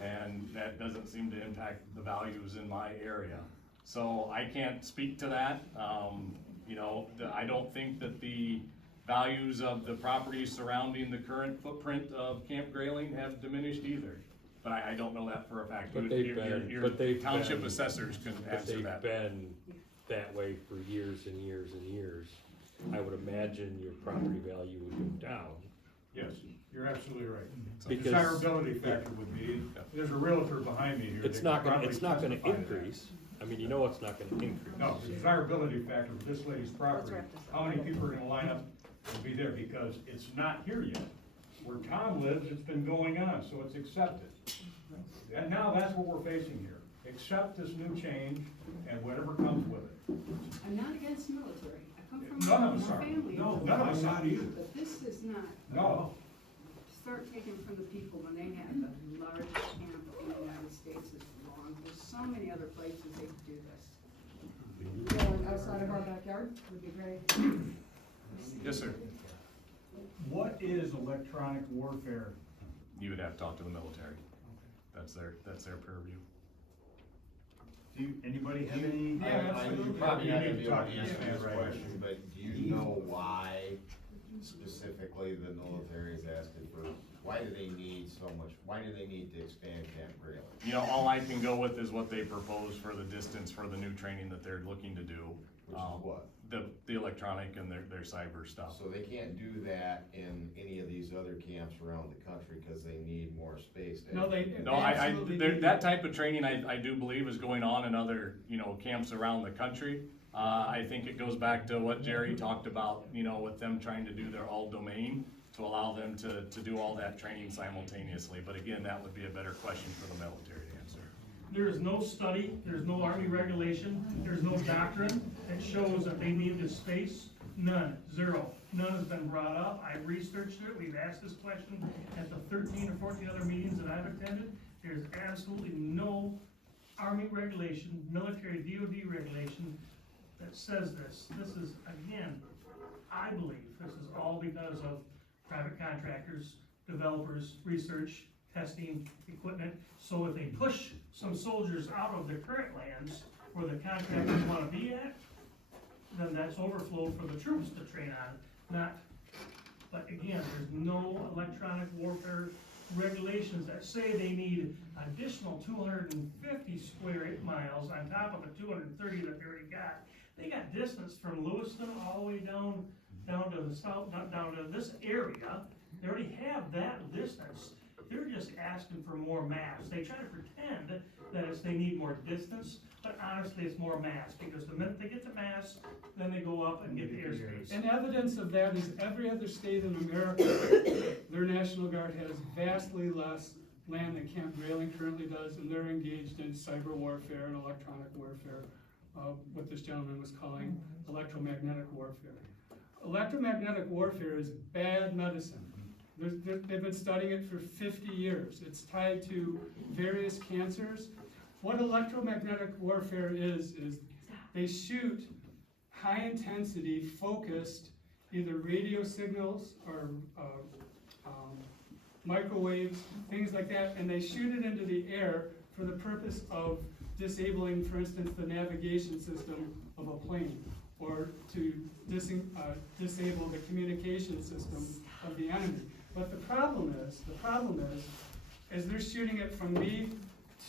and that doesn't seem to impact the values in my area. So I can't speak to that. I don't think that the values of the properties surrounding the current footprint of Camp Grayling have diminished either. But I don't know that for a fact. but they've been, Township assessors can answer that. But they've been that way for years and years and years. I would imagine your property value would go down. Yes, you're absolutely right. The Because- desirability factor would be, there's a realtor behind me here. It's that not could gonna, it's not probably gonna testify to that. increase. I mean, you know it's not gonna increase. No, the desirability factor for this lady's property, how many people are gonna line up and be there, because it's not here yet. Where Tom lives, it's been going on, so it's accepted. And now that's what we're facing here, accept this new change and whatever comes with it. I'm not against military. I come from None of a us are. family. No, none of us are either. But this is not. No. Start taking from the people when they had the largest camp in the United States is wrong. There's so many other places they could do this. Going outside of our backyard would be great. Yes, sir. What is electronic warfare? You would have to talk to the military. That's their purview. Do anybody have any? Yeah, absolutely. You probably not gonna You be need to able talk to to answer this this man, right? question, but do you know why specifically the military is asking for, why do they need so much, why do they need to expand Camp Grayling? All I can go with is what they propose for the distance for the new training that they're looking to do. Which is what? The electronic and their cyber stuff. So they can't do that in any of these other camps around the country, cause they need more space to. No, they No, absolutely do. that type of training I do believe is going on in other, camps around the country. I think it goes back to what Jerry talked about, with them trying to do their all domain to allow them to do all that training simultaneously. But again, that would be a better question for the military to answer. There is no study, there's no Army regulation, there's no doctrine that shows that they need this space. None, zero. None has been brought up. I've researched it. We've asked this question at the 13 or 14 other meetings that I've attended. There's absolutely no Army regulation, military DOD regulation that says this. This is, again, I believe this is all because of private contractors, developers, research, testing, equipment. So if they push some soldiers out of the current lands where the contractors wanna be at, then that's overflow for the troops to train on, not But again, there's no electronic warfare regulations that say they need additional 250 square miles on top of the 230 that they already got. They got distance from Lewiston all the way down to the south, down to this area. They already have that distance. They're just asking for more mass. They try to pretend that they need more distance, but honestly, it's more mass, because the minute they get the mass, then they go up and get the airspace. And evidence of that is every other state in America, their National Guard has vastly less land than Camp Grayling currently does, and they're engaged in cyber warfare and electronic warfare, what this gentleman was calling electromagnetic warfare. Electromagnetic warfare is bad medicine. They've been studying it for 50 years. It's tied to various cancers. What electromagnetic warfare is they shoot high-intensity, focused, either radio signals or microwaves, things like that, and they shoot it into the air for the purpose of disabling, for instance, the navigation system of a plane, or to disable the communication system of the enemy. But the problem is they're shooting it from me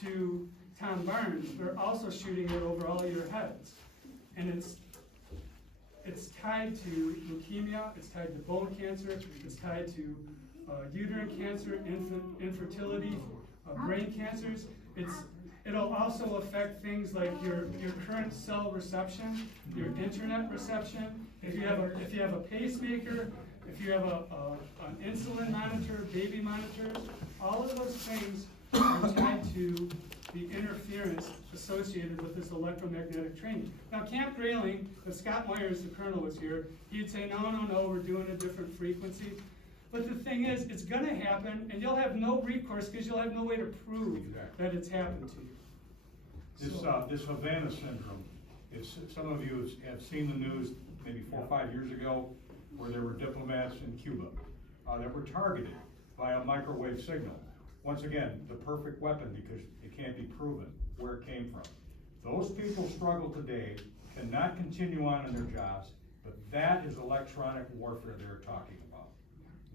to Tom Barnes. They're also shooting it over all your heads, and it's tied to leukemia, it's tied to bone cancer, it's tied to uterine cancer, infertility, brain cancers. It'll also affect things like your current cell reception, your internet reception. If you have a pacemaker, if you have an insulin monitor, baby monitors, all of those things are tied to the interference associated with this electromagnetic training. Now, Camp Grayling, if Scott Myers, the colonel, was here, he'd say, no, we're doing a different frequency. But the thing is, it's gonna happen, and you'll have no recourse because you'll have no way to prove that it's happened to you. This Havana syndrome, some of you have seen the news maybe 4 or 5 years ago, where there were diplomats in Cuba that were targeted by a microwave signal. Once again, the perfect weapon, because it can't be proven where it came from. Those people struggle today, cannot continue on in their jobs, but that is electronic warfare they're talking about.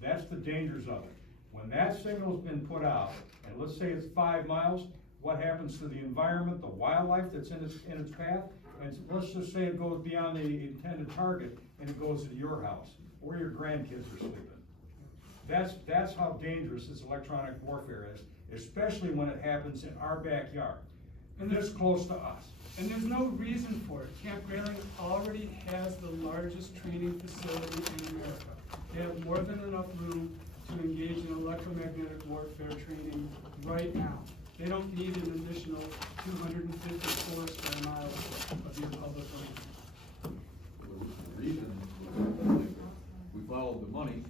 That's the dangers of it. When that signal's been put out, and let's say it's 5 miles, what happens to the environment, the wildlife that's in its path? And let's just say it goes beyond the intended target and it goes to your house, or your grandkids are sleeping. That's how dangerous this electronic warfare is, especially when it happens in our backyard, and this close to us. And there's no reason for it. Camp Grayling already has the largest training facility in America. They have more than enough room to engage in electromagnetic warfare training right now. They don't need an additional 254 square miles of your public land. The reason, we follow the money.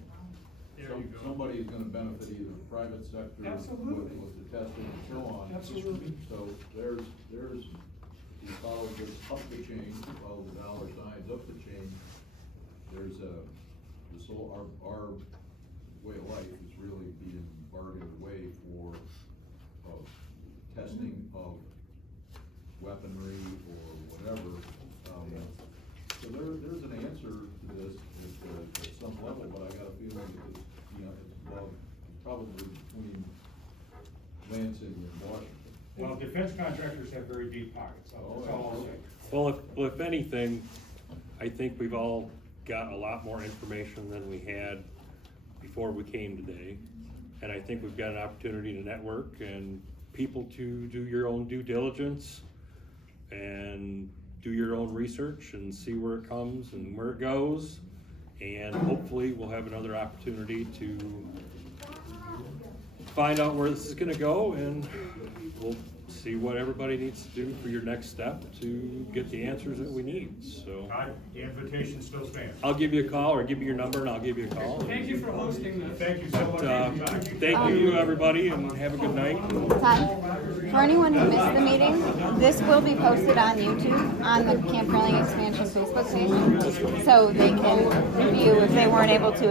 Somebody is gonna benefit, either the private sector with the testing and so on. Absolutely. So we follow this up the chain, we follow the dollar signs up the chain. There's our way of life is really being bargained away for testing of weaponry or whatever. So there's an answer to this at some level, but I got a feeling that it's probably between Lansing and Washington. Well, defense contractors have very deep pockets, that's all I'll say. Well, if anything, I think we've all got a lot more information than we had before we came today. And I think we've got an opportunity to network and people to do your own due diligence and do your own research and see where it comes and where it goes. And hopefully we'll have another opportunity to find out where this is gonna go, and we'll see what everybody needs to do for your next step to get the answers that we need, so. The invitation still stands. I'll give you a call, or give me your number and I'll give you a call. Thank you for hosting this. Thank you so much. Thank you, everybody, and have a good night. For anyone who missed the meeting, this will be posted on YouTube on the Camp Grayling Expansion Facebook page, so they can review if they weren't able to